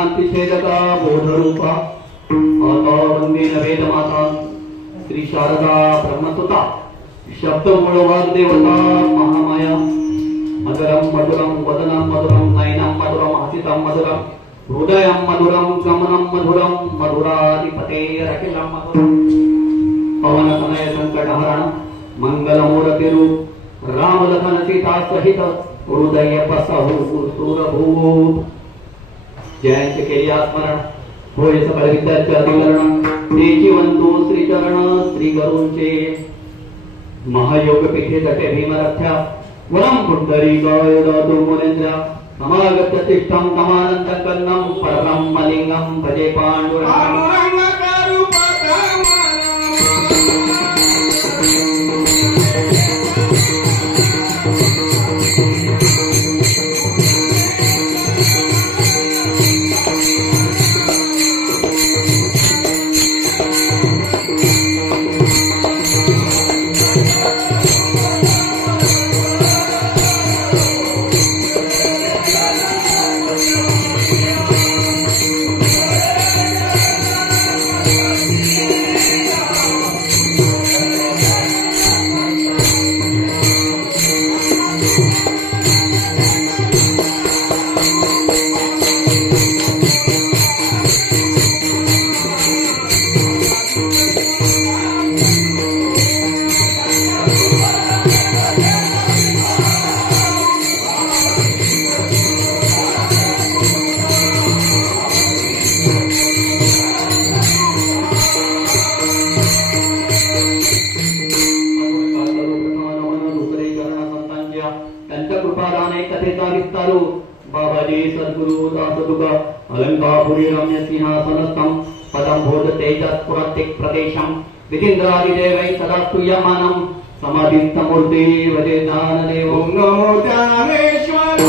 शांती छेदका बोधरूपा आता वंदे वेदमाता श्री शारदा ब्रह्मसुता शब्द मूळवाद देवता महामाया मधुरम मधुरम वदनम मधुरम नयनम मधुरम हसितम मधुरम हृदयम मधुरम गमनम मधुरम मधुराधिपते अखिलम मधुरम पवन तनय संकटहरण मंगलमूर्ति रूप राम लखन सीता सहित हृदय बसहु सुरभूत जयंती केली स्मरण होय सकळ विद्यार्थी अतिवरण तेची वंदू श्री चरण श्री गुरूंचे महायोग पीठे तटे भीमरथ्या वरम पुंडरीकाय दातु मुनींद्र समागत तिष्ठम कमानंद कन्नम परब्रह्मलिंगम भजे पांडुरंगम बाबाजी सद्गुरु दासदुगा अलंकापुरी रम्य सिंहासनस्थम पदम बोध तेजस पुरतिक प्रदेशम विधिंद्रादिदेवै सदा स्तूयमानम समाधिस्थमूर्ति वदे दानदेव नमो ज्ञानेश्वर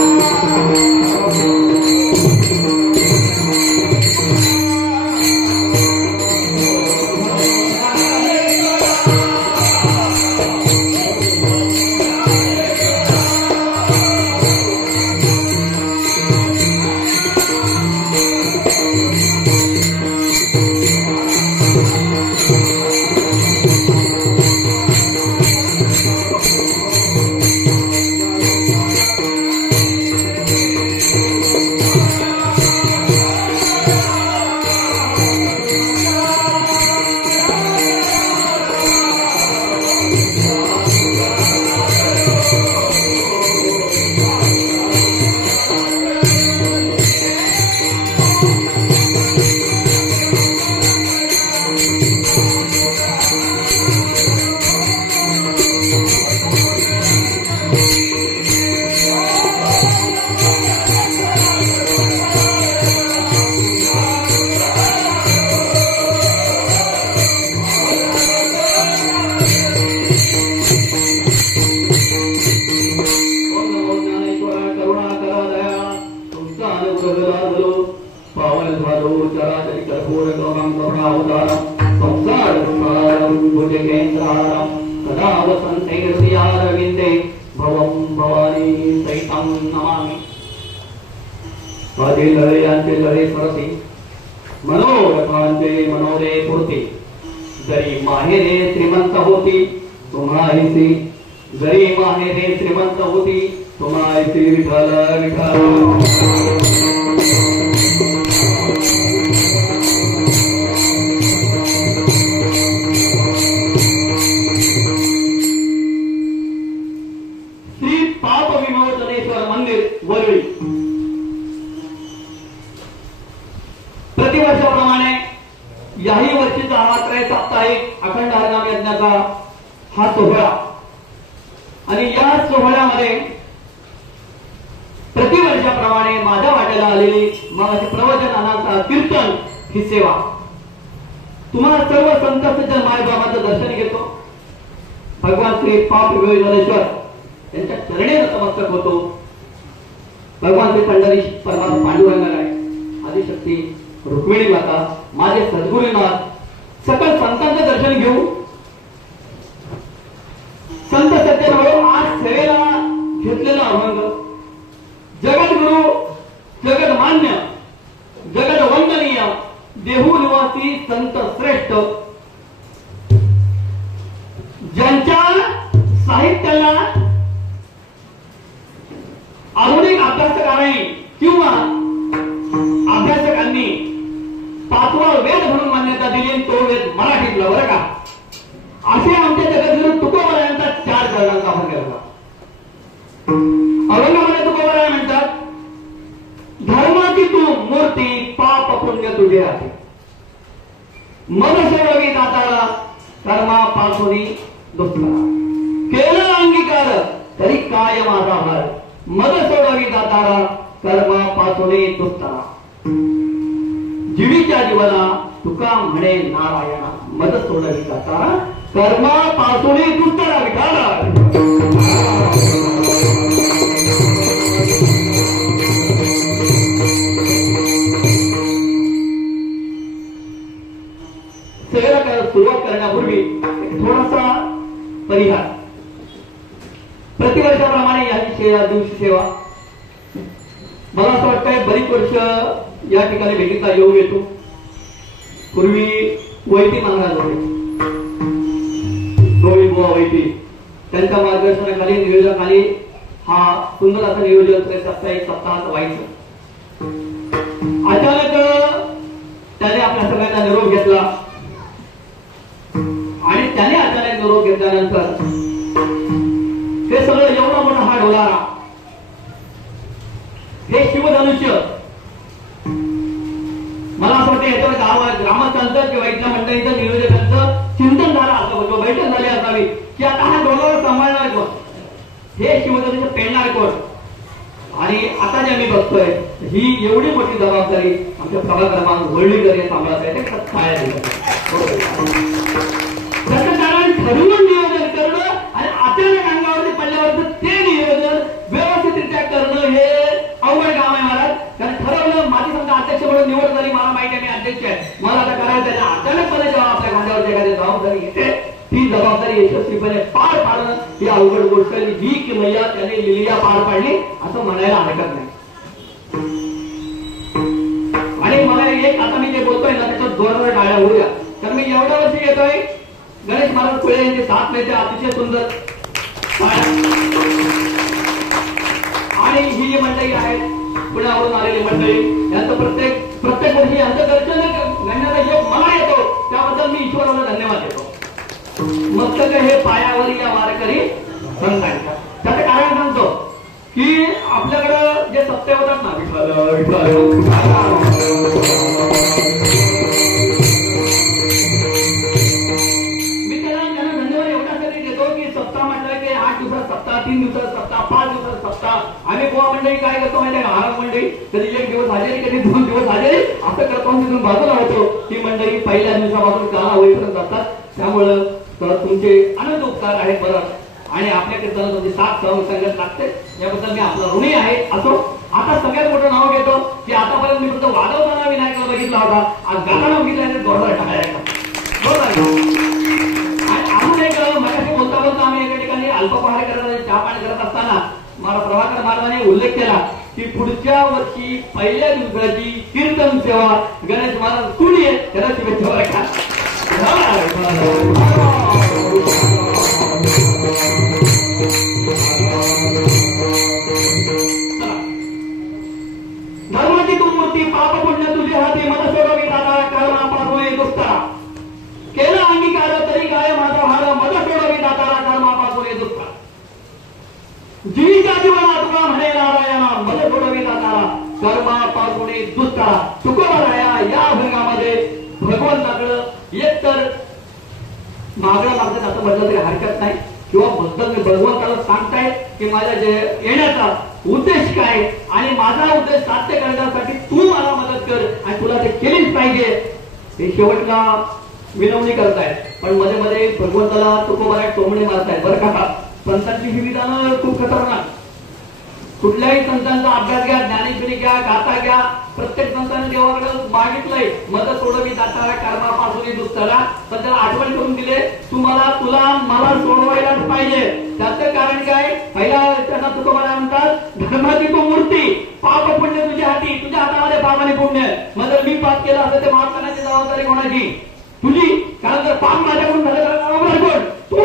मनोरे पूर्ती जरी माहेरे श्रीमंत होती तुम्हाईसी जरी माहेरे श्रीमंत होती तुम्हाईसी विठ्ठल विठ्ठल श्री पाप विमोचनेश्वर मंदिर वरळी प्रतिवर्षाप्रमाणे याही वर्षीचा हा त्रय साप्ताहिक अखंड हरिनाम यज्ञाचा हा सोहळा आणि या सोहळ्यामध्ये प्रतिवर्षाप्रमाणे माझ्या वाट्याला आलेली मग प्रवचन अनाचा कीर्तन ही सेवा तुम्हाला सर्व संत सज्जन मायबाबाचं दर्शन घेतो भगवान श्री पाप विमोचनेश्वर यांच्या चरणी नतमस्तक होतो भगवान श्री पंढरी परमात्मा पांडुरंगाला आदिशक्ती रुक्मिणी माता माझे सद्गुरुनाथ सकल संतांचे दर्शन घेऊ संत सत्याग्रह आज सेवेला घेतलेला अभंग जगद्गुरु जगदमान्य जगत तुझे हाती मद सोडवी दातारा कर्मापासून दुष्करा केलं अंगीकार तरी काय माझा भार मद सोडवी दातारा कर्मापासून दुष्करा जीवीच्या जीवना तुका म्हणे नारायणा मद सोडवी दातारा कर्मापासून दुष्करा विठाला सुरुवात करण्यापूर्वी थोडासा परिहार प्रतिवर्षाप्रमाणे या दिवशी सेवा मला असं वाटतंय बरीच वर्ष या ठिकाणी भेटीचा योग येतो. पूर्वी वैती महाराज होते गोविंद बुवा वैती त्यांच्या मार्गदर्शनाखाली नियोजनाखाली हा सुंदर असं नियोजन साप्ताहिक सप्ताहात व्हायचं. अचानक त्याने आपल्या सगळ्यांना निरोप घेतला आणि त्याने अचानक निरोप घेतल्यानंतर हे सगळं एवढा मोठा हा डोलारा हे शिवधनुष्य मला असं वाटतं याच्यावर ग्रामस्थांचं किंवा इथल्या मंडळीचं नियोजकांचं चिंतन झालं असावं किंवा बैठक झाली असावी की आता हा डोलारा सांभाळणार कोण हे शिवधनुष्य पेलणार कोण. आणि आता जे आम्ही बघतोय ही एवढी मोठी जबाबदारी आमच्या प्रभाग क्रमांक वर्ल्डीकर हे सांभाळत आहे ते काय त्याचं कारण ठरवून नियोजन करणं आणि अचानक अंगावरती पडल्यावर ते नियोजन व्यवस्थितरित्या करणं हे अवघड काम आहे महाराज. कारण ठरवलं माझी समजा अध्यक्ष म्हणून निवड झाली मला माहिती आहे मी अध्यक्ष आहे मला आता करायचं आहे अचानकपणे जेव्हा आपल्या खांद्यावर एखादी जबाबदारी येते ती जबाबदारी यशस्वीपणे पार पाडणं ही अवघड गोष्ट ही की मैया त्याने लिलिया पार पाडली असं म्हणायला हरकत नाही. आणि मला एक आता मी जे बोलतोय ना त्याच्यात जोरावर टाळ्या होऊया तर मी एवढ्या वर्षी येतोय गणेश महाराज पुढे यांचे साथ नेते अतिशय सुंदर आणि ही जी मंडळी आहेत पुण्यावरून आलेली मंडळी यांचं प्रत्येक वर्षी यांचं दर्शन घडण्याचा योग मला येतो त्याबद्दल मी ईश्वराला धन्यवाद देतो. मस्तक हे पायावरील या वारकरी संतांच्या त्याचं कारण सांगतो की आपल्याकडं जे सत्य होतात ना मी त्याला धन्यवाद एवढ्यासाठी देतो की सप्ताह म्हटलं की 8 दिवसात सप्ताह 3 दिवसात सप्ताह 5 दिवसात सप्ताह आम्ही गोवा मंडळी काय करतो माहिती आहे आराम मंडळी कधी 1 दिवस हजेरी कधी 2 दिवस हजेरी असं करतो तिथून बाजूला होतो ती मंडळी पहिल्या दिवसापासून काला होईपर्यंत जातात. त्यामुळं तर तुमचे अनंत उपकार आहेत बरं आणि आपल्या कीर्तनाला तुमची साथ संगत लागते याबद्दल मी आपला ऋणी आहे. असो आता सगळ्यात मोठं नाव घेतो की आतापर्यंत मी फक्त वादवताना विनायकाला बघितला होता आज गाताना बघितला जोरदार टाकायचा आणि अजून एक मगाशी बोलता बोलता आम्ही एका ठिकाणी अल्पपहार करत चहा पाणी करत असताना मला प्रभाकर महाराजांनी उल्लेख केला की पुढच्या वर्षी पहिल्या दिवसाची कीर्तन सेवा गणेश महाराज कुणी आहे त्याला शुभेच्छा बरं धर्माची तू मूर्ती पाप पुण्य तुझे हाती मद सोडवी दादा कर्मापासून दुष्करा केला अंगीकार तरी काय माझा हार मद सोडवी दादा कर्मापासून दुष्करा जीवीच्या जीवना तुका म्हणे नारायणा मद सोडवी दादा कर्मापासून दुष्करा तुकोबाराया या अभंगामध्ये भगवंताकडं एकतर मागणं मागत असं म्हटलं तरी हरकत नाही किंवा बद्दल भगवंताला सांगताय की माझ्या जे येण्याचा उद्देश काय आणि माझा उद्देश साध्य करण्यासाठी तू मला मदत कर आणि तुला ते केलीच पाहिजे हे शेवटला विनवणी करतायत. पण मध्ये मध्ये भगवंताला तुकोबारा टोमणे मारतायत बरं का. संतांची ही विधानं खूप खतरनाक. कुठल्याही संतांचा अभ्यास घ्या ज्ञानेश्वरी घ्या गाथा घ्या प्रत्येक संतांनी देवाकडे मागितलंय मद सोडवी दातारा कर्मापासून दुष्करा तर त्याला आठवण करून दिले तुला मला सोडवायलाच पाहिजे. त्याचं कारण काय पहिला त्यांना तुकोबारा म्हणतात धर्माची तू मूर्ती पाप पुण्य तुझ्या हाती तुझ्या हातामध्ये पाप आणि पुण्य मग जर मी पाप केला असं ते माफ करण्याची जबाबदारी कोणाची तुझी. कारण जर पाप माझ्याकडून झालं तर कोण तू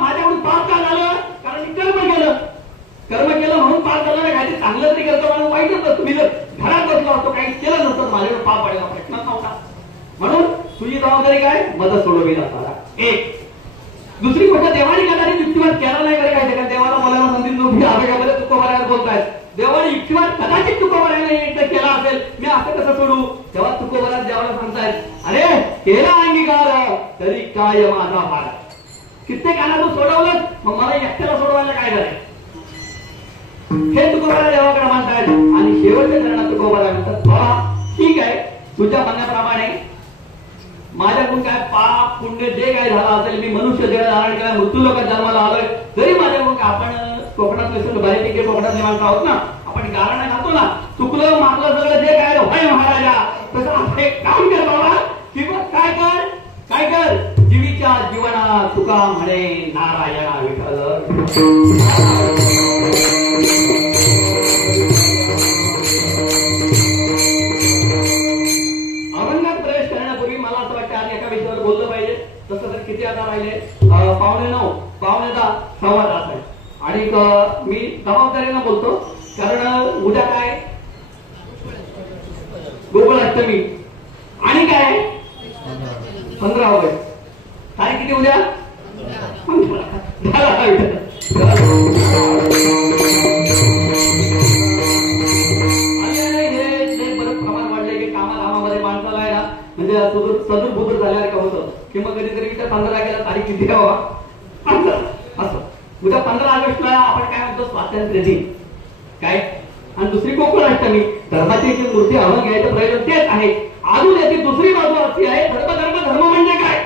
माझ्याकडून पाप का झालं कारण मी कर्म केलं म्हणून पाप झालं नाही काहीतरी चांगलं तरी करतो म्हणून वाईटच नसतो मी जर घरात बसलो असतो काही केलं नसतं माझ्याकडे पाप पडायला प्रश्नच नव्हता. म्हणून तुझी जबाबदारी काय मदत सोडवी दातारा एक दुसरी गोष्ट देवाने कदाचित युक्तिवाद केला नाही बरे काय कारण देवाला बोलायला संधी नव्हती आवेगामध्ये तुकोबारायला बोलतायत. देवाने युक्तिवाद कदाचित तुकोबारायला केला असेल मी असं कसं सोडू तेव्हा तुकोबारात देवाला सांगतायत अरे केला अंगीकार तरी काय माझा भार. कित्येकांना तू सोडवलंच मग मला एकट्याला सोडवायला काय झालंय हे तुकोबारा देवाकडे म्हणतायत. आणि शेवटच्या चरणात तुकोबारा म्हणतात बाबा ठीक आहे तुझ्या म्हणण्याप्रमाणे माझ्याकडून काय पाप पुण्य जे काय झालं असेल मी मनुष्य देह धारण केला मृत्यू लोकात जन्माला आलोय तरी माझ्याकडून आपण कोकणात बऱ्यापैकी कोकणातले माणसं आहोत ना आपण गारणं घालतो ना चुकलं मागलं सगळं जे काय होय महाराजा तसं आपण एक काम कर बाबा किंवा काय कर जीवीच्या जीवना तुका म्हणे नारायणा विठ्ठल. बोललं पाहिजे तसं तर किती आता राहिले 8:45 8:10 सव्वा तास आहे आणि मी जबाबदारीनं बोलतो कारण उद्या काय गोकुळाष्टमी आणि काय 15 ऑगस्ट तारीख किती उद्या 15 म्हणजे सदूर बुदूर झाल्यावर का होतं किंवा कधीतरी 15 गेला तारीख किती द्यावा असं उद्या 15 ऑगस्टला आपण काय म्हणतो स्वातंत्र्य दिन काय आणि दुसरी गोकुळाष्टमी धर्माची जी मूर्ती हवं घ्यायचं प्रयोजन तेच आहे. अजून याची दुसरी बाजू अशी आहे धर्म म्हणजे काय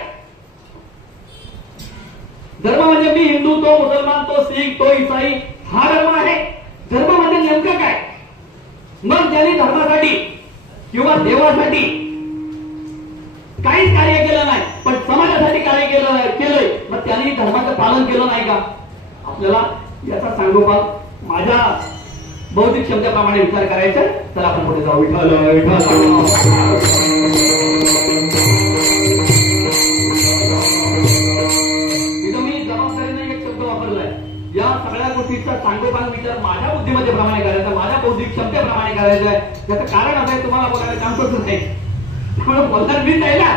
धर्म म्हणजे मी हिंदू तो मुसलमान तो शीख तो इसाई हा धर्म आहे. धर्म म्हणजे नेमकं काय मग ज्यांनी धर्मासाठी किंवा देवासाठी काहीच कार्य केलं नाही पण समाजासाठी कार्य केलंय मग त्यांनी धर्माचं पालन केलं नाही का आपल्याला याचा सांगोपात माझ्या बौद्धिक क्षमतेप्रमाणे विचार करायचा. तर आपण पुढे जाऊ. विठ्ठल इथं मी जबाबदारीने एक शब्द वापरलाय या सगळ्या गोष्टीचा सांगोपात विचार माझ्या बुद्धिमत्ते प्रमाणे करायचा माझ्या बौद्धिक क्षमतेप्रमाणे करायचा आहे. त्याचं कारण असं आहे तुम्हाला बोलायला काम करत नाही त्यामुळे बोलणार मी नाही ना.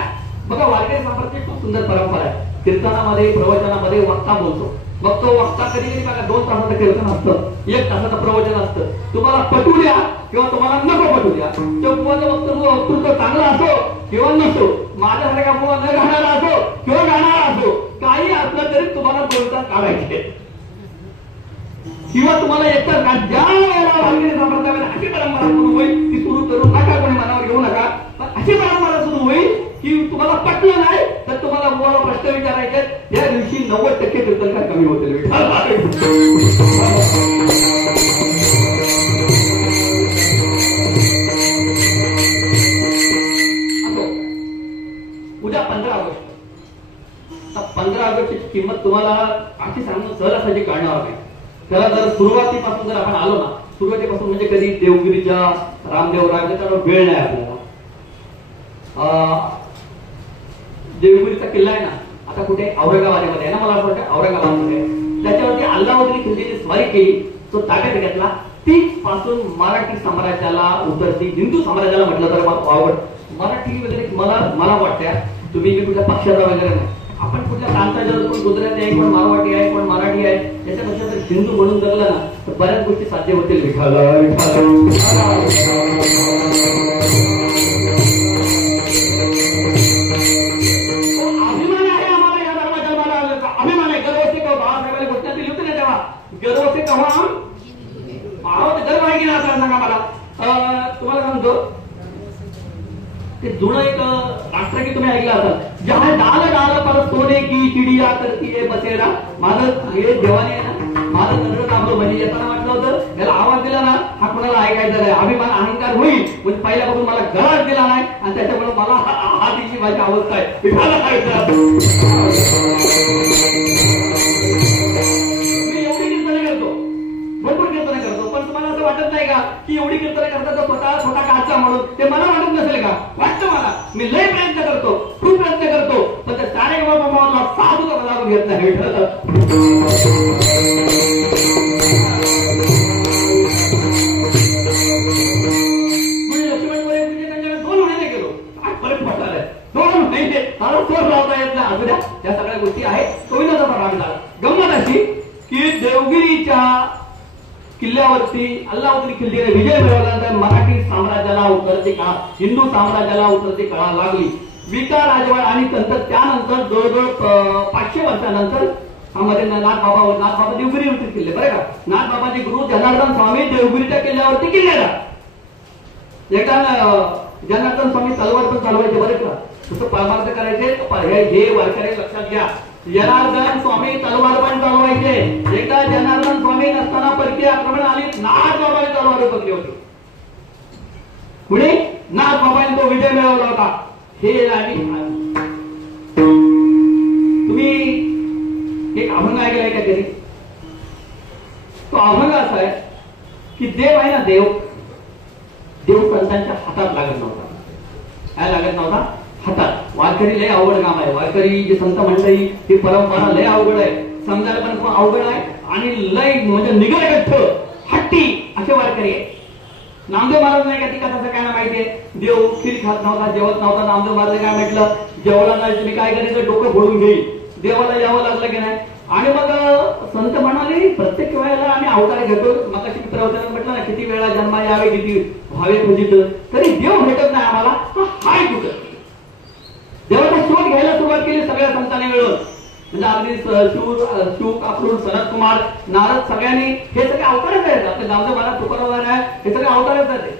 बघा वारकरी संप्रदायाची खूप सुंदर परंपरा आहे. कीर्तनामध्ये प्रवचनामध्ये वक्ता बोलतो मग तो वक्ता कधी कधी बघा 2 तासाचं कीर्तन असतं 1 तासाचं प्रवचन असतं. तुम्हाला पटू द्या किंवा तुम्हाला नको पटू द्या तो वक्तृत्व चांगला असो किंवा नसो माझ्यासारखा मुलं न गाणारा असो किंवा गाणारा असो काही असलं तरी तुम्हाला बोलता काढायचे किंवा तुम्हाला एकतर ज्या वेळेला वारकरी संप्रदायामध्ये अशी परंपरा सुरू होईल ती सुरू करू नका कोणी मनावर घेऊ नका पण अशी परंपरा सुरू होईल की तुम्हाला पटलं नाही तर तुम्हाला मुलाला प्रश्न विचारायचे या दिवशी 90% कीर्तनकार कमी होतील. उद्या 15 ऑगस्ट 15 ऑगस्टची किंमत तुम्हाला अशी सांगून सहज असायची काढणार नाही. त्याला जर सुरुवातीपासून जर आपण आलो ना सुरुवातीपासून म्हणजे कधी देवगिरीच्या रामदेव राजाचा वेळ नाही आपल्याला. देवगिरीचा किल्ला आहे ना आता कुठे औरंगाबादमध्ये आहे ना मला असं वाटतं औरंगाबादमध्ये त्याच्यावरती अल्लाउद्दीन खिलजीने स्वारी केली तो ताब्यात घेतला तिथपासून मराठी साम्राज्याला उतरती हिंदू साम्राज्याला म्हटलं तर आवड मराठी वगैरे मला वाटतं तुम्ही मी कुठल्या पक्षाचा वगैरे नाही आपण कुठल्या प्रांताच्या कोण गुजराती आहे कोण मारवाडी आहे कोण मराठी आहे त्याच्यापेक्षा जर हिंदू म्हणून जगलं ना तर बऱ्याच गोष्टी साध्य होतील. विठ्ठल अभिमान आहे आम्हाला या धर्माच्या जन्माला आल्याचा अभिमान आहे. गर्व से कहो बाळासाहेबांनी घोषणा दिली होती ना तेव्हा गर्व से कहो हम गर्व आहे की नाही आपल्याला सांगा मला. तुम्हाला सांगतो ते जुनं एक राष्ट्रगीत तुम्ही ऐकलं असाल जहा डाल डाल पर सोने की चिडिया करती है बसेरा. माझं हे देवाने आहे ना माझं कन्नड थांबलो म्हणजे येताना म्हटलं होतं याला आवाज दिला ना हा कुणाला ऐकायचा नाही अभिमान अहंकार होईल म्हणजे पहिल्यापासून मला गळाच दिला नाही आणि त्याच्यामुळे मला हा दिवशी माझी अवस्था आहे. मी एवढी कीर्तने करतो भरपूर कीर्तने करतो पण तुम्हाला असं वाटत नाही का की एवढी कीर्तने करता तर स्वतः काचा म्हणून ते मला वाटत नसेल का वाटतं मला. मी लय प्रयत्न करतो खूप प्रयत्न करतो पण ते सारे बाबा साधू का मला घेत नाही. लक्ष्मण वगैरे त्यांच्याकडे 2 महिने गेलो परत म्हटलं 2 महिने मला सोड लावता येत नाही असू द्या या सगळ्या गोष्टी आहेत. गोविंदाचा वरती अल्लाउद्दीन खिल्जीने विजय मिळवल्यानंतर मराठी साम्राज्याला उतरती काळा, हिंदू साम्राज्याला उतरती काळा लागली. विटा राजवाड आणि त्यानंतर जवळजवळ 500 वर्षानंतर मध्ये नाथबाबा देवगिरीवरती किल्ले, बरं का. नाथबाबाचे गुरु जनार्दन स्वामी देवगिरीच्या किल्ल्यावरती किल्लेला. एकदा जनार्दन स्वामी तलवार पण चालवायचे, बरं का. तसं परमार्थ करायचे हे वारकरी लक्षात घ्या. जनार्दन स्वामी तलवार पण चालवायचे. एकदा जनार्दन स्वामी नसताना परकीय आक्रमण आली, नाथबाबाने तलवार पकडली होती. पुढे नाथबाबाने तो विजय मिळवला होता. हे आणि तुम्ही एक अभंग ऐकलाय का तरी? तो अभंग असा आहे की देव आहे ना, देव संतांच्या हातात लागत नव्हता. काय लागत नव्हता? हातात. वारकरी लय अवघड काम आहे. वारकरी जे संत मंडळी ही परंपरा लय अवघड आहे, समजायला पण खूप अवघड आहे आणि लय म्हणजे निगरगठ्ठ हट्टी असे वारकरी आहे. नामदेव महाराज नाही का ती कथा काय ना माहितीये. देव खीर खात नव्हता, जेवत नव्हता. नामदेव महाराज काय म्हटलं, जेवला नाही तुम्ही काय करायचं, डोकं फोडून घेईल. देवाला यावं लागलं की नाही. आणि मग संत म्हणाले प्रत्येक वेळेला आम्ही अवतार घेतो. मग अशी प्रवचनात म्हटलं ना, किती वेळा जन्मा यावे किती भावे पूजित, तरी देव भेटत नाही आम्हाला. हाय कुठं देवाचा शोध घ्यायला सुरुवात केली सगळ्या संतांनी मिळून. म्हणजे अगदी शिव कापरून सनत कुमार नारद सगळ्यांनी, हे सगळे अवतारच आहेत. आपले नामदेव महाराज तुकाराम आहे, हे सगळे अवतारच आहेत.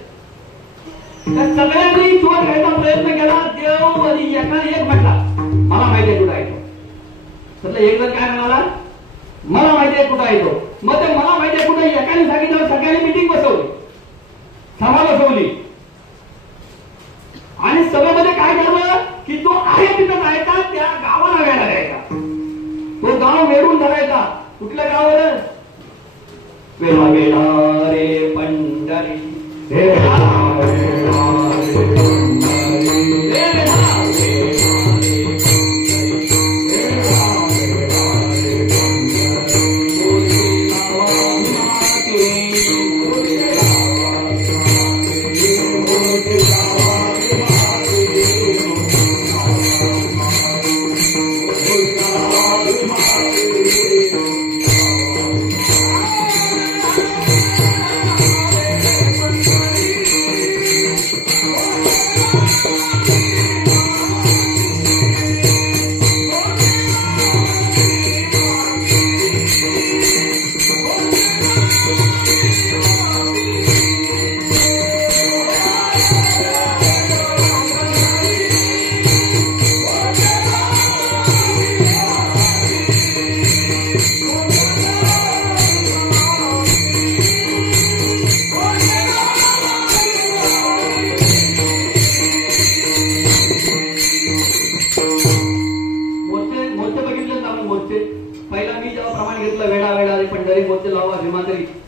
त्या सगळ्यांनी शोध घ्यायचा प्रयत्न केला. देव एकाने एक म्हटला मला माहिती आहे कुठं आहे तो. एक जण काय म्हणाला, मला माहिती आहे कुठं आहे तो. मग ते मला माहिती आहे कुठे एकाने सांगितलं. सगळ्यांनी मिटिंग बसवली, सभा बसवली आणि सभेमध्ये काय ठरलं की तो आहे तिथं जायचा, त्या गावाला वेळा द्यायचा. तो गाव वेढून धरायचा. कुठल्या गावावर? वेळा वेळा रे पंढरी,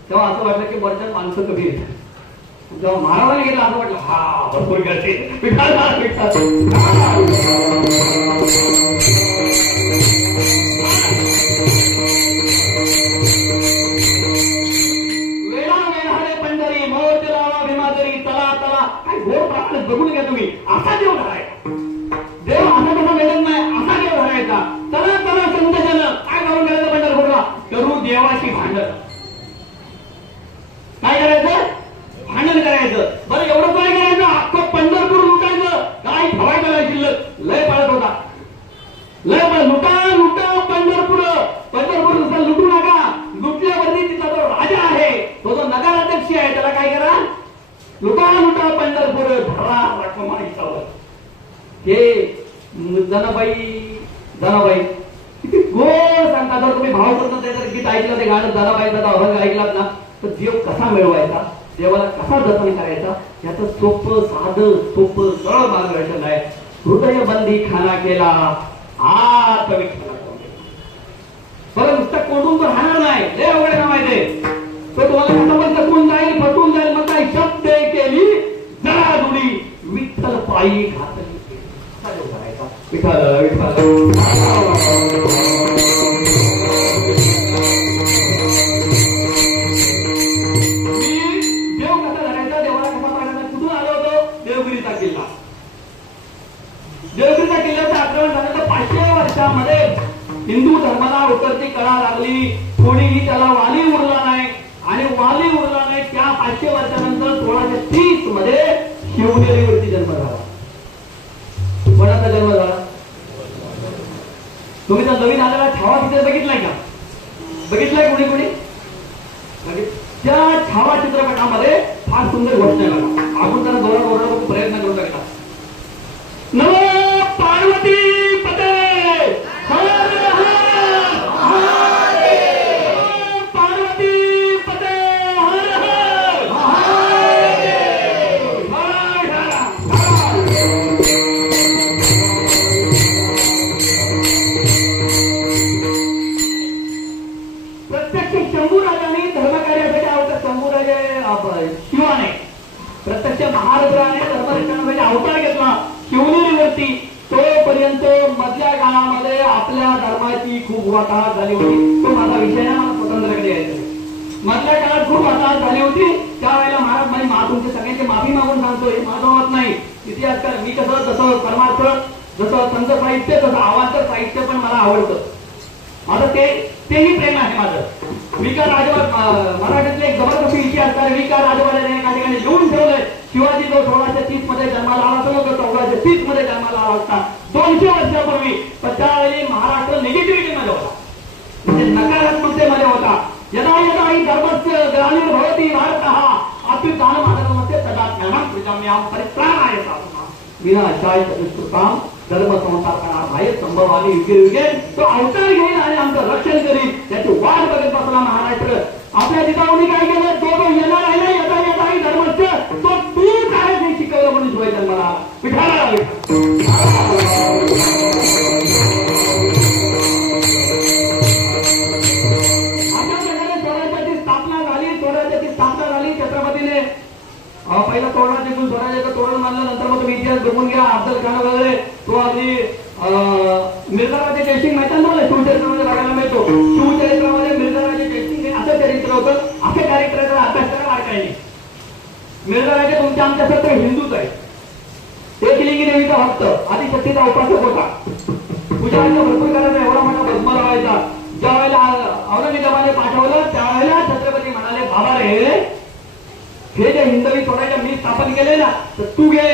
तेव्हा असं वाटलं की वरच्या माणसं कमी येतात. जेव्हा महाराजांनी गेलं असं वाटलं हा भरपूर गर्दी. वेळा वेळा रे पंढरी, मोर्च लावा भीमातरी, तला तला. काय घोर प्रार्थना बघून घ्या तुम्ही. असा देव धरायचा. देव असा कसा मिळत नाही, असा देव धरायचा. तला तला संत जन. काय करून करायचं पंढरपूरला? करू देवाशी भांडण. काय करायचं? भांडण करायचं. बरं एवढं काय करायचं? अख्खं पंढरपूर लुटायचं. काय ठवायचं नाही शिल्लक. लय पळत होता, लय लुटा लुटा पंढरपूर. पंढरपूर नुसतं लुटू नका. लुटल्यावरती तिचा जो राजा आहे, तो जो नगराध्यक्ष आहे, त्याला काय करा? लुटा लुटा पंढरपूर धरा रकमाईच्यावर. हे जनाबाई किती गोड सांगतात. जर तुम्ही भाव करता त्याचं गीत ऐकलं, ते गाणं जनाबाईचा अभंग ऐकलात ना, तर देव कसा मिळवायचा, देवाला कसा जतन करायचा, याचं सोपं साधं सोपं सरळ मार्गदर्शन आहे. हृदयबंदी खाना केला आत विठ्ठला. बरं नुसतं कोंडून तो राहणार नाही. लय अवघड आहे माहिती. तो तुम्हाला कसं पण सकून जाईल, फटून जाईल. मग काय शब्द केली जरा दुडी, विठ्ठल पायी घातली. कसा देव करायचा? विठ्ठल विठ्ठल. देवगिरीचा किल्ल्याचं आक्रमण झालं तर 500 वर्षामध्ये हिंदू धर्माला उतरती कळा लागली. कोणीही त्याला वाली उरला नाही. आणि वाली उरला नाही 500 वर्षानंतर 1630 मध्ये शिवनेरीवरती जन्म झाला. कोणाचा जन्म झाला? तुम्ही तर नवीन आलेला छावा चित्र बघितलाय का? बघितलाय कोणी कोणी? त्या छावा चित्रपटामध्ये फार सुंदर गोष्ट आहे बघा. आपण त्याला गौरव प्रयत्न करू शकता. नमो पार्वती पते हर हर महादेव. पार्वती पते हर हर महादेव. प्रत्यक्ष शंभूराजाने धर्मकार्यासाठी आवडत. शंभूराजे शिवाने प्रत्यक्ष महारुद्राने धर्मरक्षणासाठी अवतार घेतला शिवनेरीवरती. तोपर्यंत मधल्या काळामध्ये आपल्या धर्माची खूप वाताहत झाली होती. तो माझा विषय ना, मला स्वतंत्रकडे यायचं. मधल्या काळात खूप वाताहत झाली होती. त्यावेळेला महाराज माझी तुमच्या सगळ्यांची माफी मागून सांगतोय, माझं मत नाही. इतिहासकार मी कसं जसं परमार्थ, जसं संत साहित्य, तसं आवांतर साहित्य पण मला आवडतं. माझं तेही प्रेम आहे माझं. विका राजवाड मराठीतले एक जबरदस्त इतिहासकार विका राजवाड्याने एका ठिकाणी लिहून ठेवलंय, शिवाजी जो 1630 मध्ये जन्माला आला तो 1430 मध्ये जन्माला आला होता, 200 वर्षापूर्वी. पण त्यावेळी महाराष्ट्र निगेटिव्हिटी मध्ये होता, म्हणजे नकारात्मकतेमध्ये होता. यदा यदा ही धर्मस्य ग्लानिर्भवति भारतः अत्युत्थानमाधर्मस्य तदा ज्ञानं प्रजाम्यां परित्राणाय साधुनां विनाशाय चतुष्कृतां धर्म संस्थापना बाहेर संभवानी युगे युगे तो अवतार घेईल आणि आमचं रक्षण करील. त्याची वाट बघत बसला महाराष्ट्र. आपल्या जिजाऊनी काय केलं? तो येणार आहे ना, यदा यदा ही धर्मस्य तो तू काय नाही शिकवलं म्हणून शिवाय जन्माला विठाला लागले. स्थापना झाली छत्रपतीने. पहिला तोरणा जिंकून स्वराज्याचं तोरण मानलं. नंतर मग तुम्ही इतिहास बघून घ्या. अफजल खान वगैरे तो अगदी मिर्झाराजे जयसिंग माहिती ना, शिवचरित्रामध्ये बघायला मिळतो. शिवचरित्रामध्ये मिर्झाराजे जयसिंग हे असं चरित्र होतं. असं कॅरेक्टरचा अभ्यास करा काय नाही. मिर्झाराजे तुमच्या आमच्या सत्र हिंदूच आहे. एकलिंगी देवीचा भक्त, आदिशक्तीचा उपासक होता. पूजाच्या भरपूर करायचा, एवढा मोठा भस्म लावायचा. ज्या वेळेला औरंगजेबाने पाठवलं त्यावेळेला छत्रपती म्हणाले, बाबा रे हे जे हिंदवी सोडायला मी स्थापन केले ना, तर तू घे,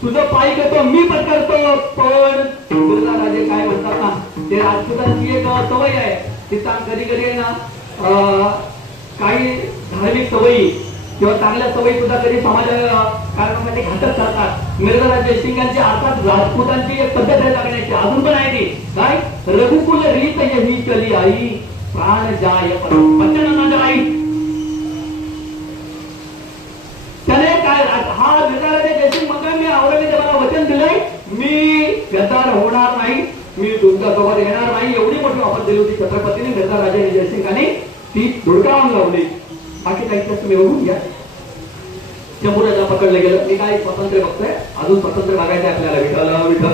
तुझं पायी करतो, मी पण करतो. पण मिर्झाराजे काय म्हणतात ना, ते राजपुतांची एक सवय आहे. तिथं कधी कधी आहे ना, काही धार्मिक सवयी किंवा चांगल्या सवयी सुद्धा कधी समाज कारणामध्ये घातक ठरतात. मिर्झाराजे जयसिंगांची अर्थात राजपुतांची एक पद्धत आहे जगण्याची, अजून पण आहे ती. काय? रघुकुल रीत ही चली आई प्राण जाय वचन न आई. त्याने काय हा मिर्झाराजे जयसिंग म्हणतोय, मी औरंगजेबाला वचन दिलंय, मी गद्दार होणार नाही, मी तुमच्या सोबत येणार नाही. एवढी मोठी ऑफर दिली होती छत्रपतीने. मिर्झाराजे जयसिंगाने ती धुडकावून लावली. बाकी काही तुम्ही बघून घ्या. शंभूराजा पकडलं गेलं. मी काय स्वातंत्र्य बघतोय, अजून स्वातंत्र्य बघायचं आपल्याला. विठ्ठल विठ्ठल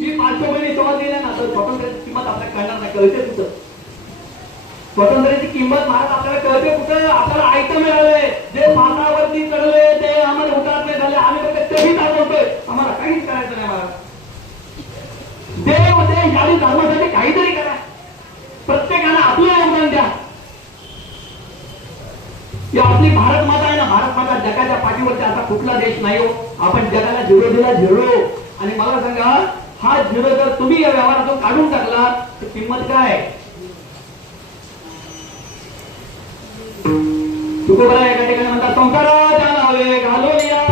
ही पार्श्वभूमी समजली ना, तर स्वातंत्र्याची किंमत आपल्याला कळणार नाही. कळते कुठं स्वातंत्र्याची किंमत महाराज आपल्याला कळते कुठं? आपल्याला ऐकतं मिळालंय. जे पातावरती चढले ते आम्हाला हुतात्मे झाले, आम्ही फक्त तेही दाखवतोय. आम्हाला काहीच करायचं नाही महाराज. देव देश आणि धर्मासाठी काहीतरी करा. प्रत्येकाला आपलं योगदान द्या. ही आपली भारत माता आहे ना, भारत माता जगाच्या पाठीवरती असा कुठला देश नाही हो. आपण जगाला झिरो दिला, झिरो. आणि मला सांगा, हा झिरो जर तुम्ही या व्यवहारातून काढून टाकला तर किंमत काय? तुकोबरा एका ठिकाणी म्हणतात, संसाराच्या नावे घालून या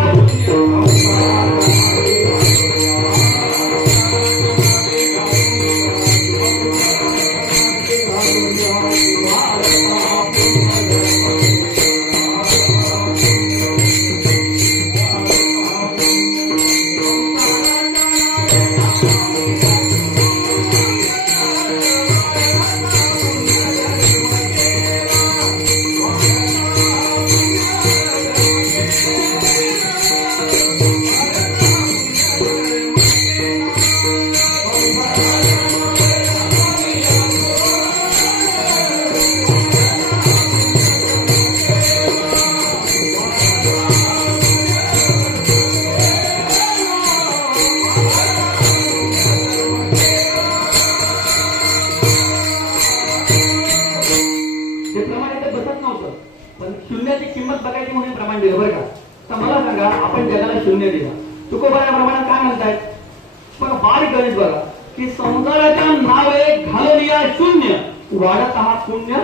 शून्याची किंमत बघायची म्हणून प्रमाण दिलं बरं का. तर मला सांगा, आपण जगाला शून्य दिला, तुकोबा या प्रमाणात काय म्हणतायत बघा, बारीक गणित बघा की संसाराच्या नावे घालून या शून्य वाढत हा शून्य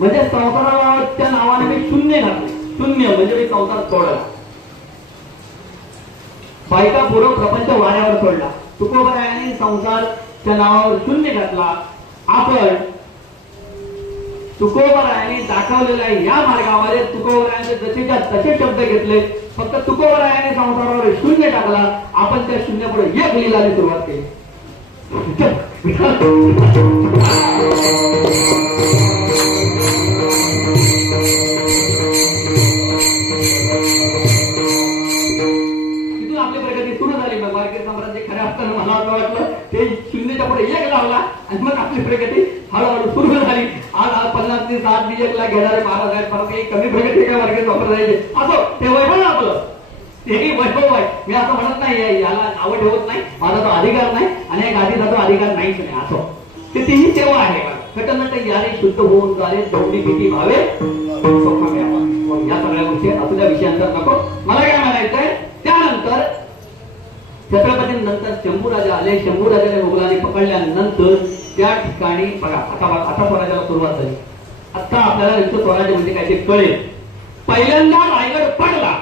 म्हणजे संसाराच्या नावाने मी शून्य घातले, शून्य म्हणजे मी संसार सोडला. बायका पूर्व प्रपंच वाऱ्यावर सोडला, तुकोबरायाने संसारच्या नावावर शून्य घातला. आपण तुकोबरायाने दाखवलेल्या या मार्गामध्ये तुकोबरायाने जसेच्या तसे शब्द घेतले, फक्त तुकोबरायाने संसारावर शून्य टाकला, आपण त्या शून्यापुढे एक लिहिल्याने सुरुवात केली. तिथून आपली प्रगती सुरू झाली. मग वारकरी साम्राज्य खऱ्या असताना मला असं वाटलं ते शून्याच्या पुढे एक लावला आणि मग आपली प्रगती हळूहळू सुरू झाली. आज 50 ते 60 1 लाख घेणारे महाराज आहेत, परत एक कमी प्रगती काय वारकरी वापरायचे असो, ते वैभव आपलं तेही वैभव आहे. मी असं म्हणत नाही याला नावं ठेवत नाही, माझा तो अधिकार नाही आणि एक आधीचा तो अधिकार नाहीच नाही. असो ते तीही सेवा आहे. घटनट यारे शुद्ध होऊन झाले दौडी भीती भावे या सगळ्या गोष्टी असू द्या, विषयांतर नको. मला काय म्हणायचंय, त्यानंतर छत्रपती नंतर शंभूराजा आले. शंभूराजाने मुघलांनी पकडल्यानंतर त्या ठिकाणी बघा आता स्वराज्याला सुरुवात झाली. आता आपल्याला नेमकं स्वराज्य म्हणजे काय ते कळेल. पहिल्यांदा रायगड पडला.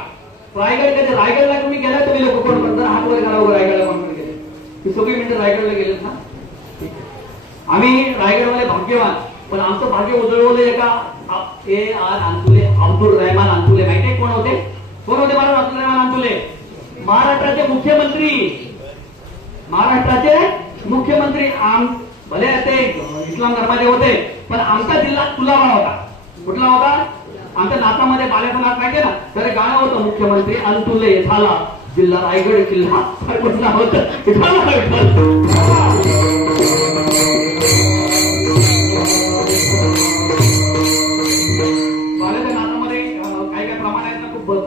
रायगड कधी रायगडला तुम्ही गेला, तुम्ही लोक कोण म्हणतात हात वर करा, रायगडला कोण गेले, ती सगळी मिनिटं रायगडला गेलेत ना. आम्ही रायगडवाले भाग्यवान, पण आमचं भाग्य उजळवलं एका आज अंतुले, अब्दुल रहमान अंतुले. माहितीये कोण होते? कोण होते महाराज अब्दुल रहमान अंतुले? महाराष्ट्राचे मुख्यमंत्री. महाराष्ट्राचे मुख्यमंत्री. भले ते इस्लाम धर्माचे होते, पण आमचा जिल्हा कुलाबा होता. कुठला होता? आमच्या नातामध्ये बाल्याचं नाव माहितीये ना, तर गाणं होतं मुख्यमंत्री अंतुले झाला जिल्हा रायगड जिल्हा. कुठला होतं?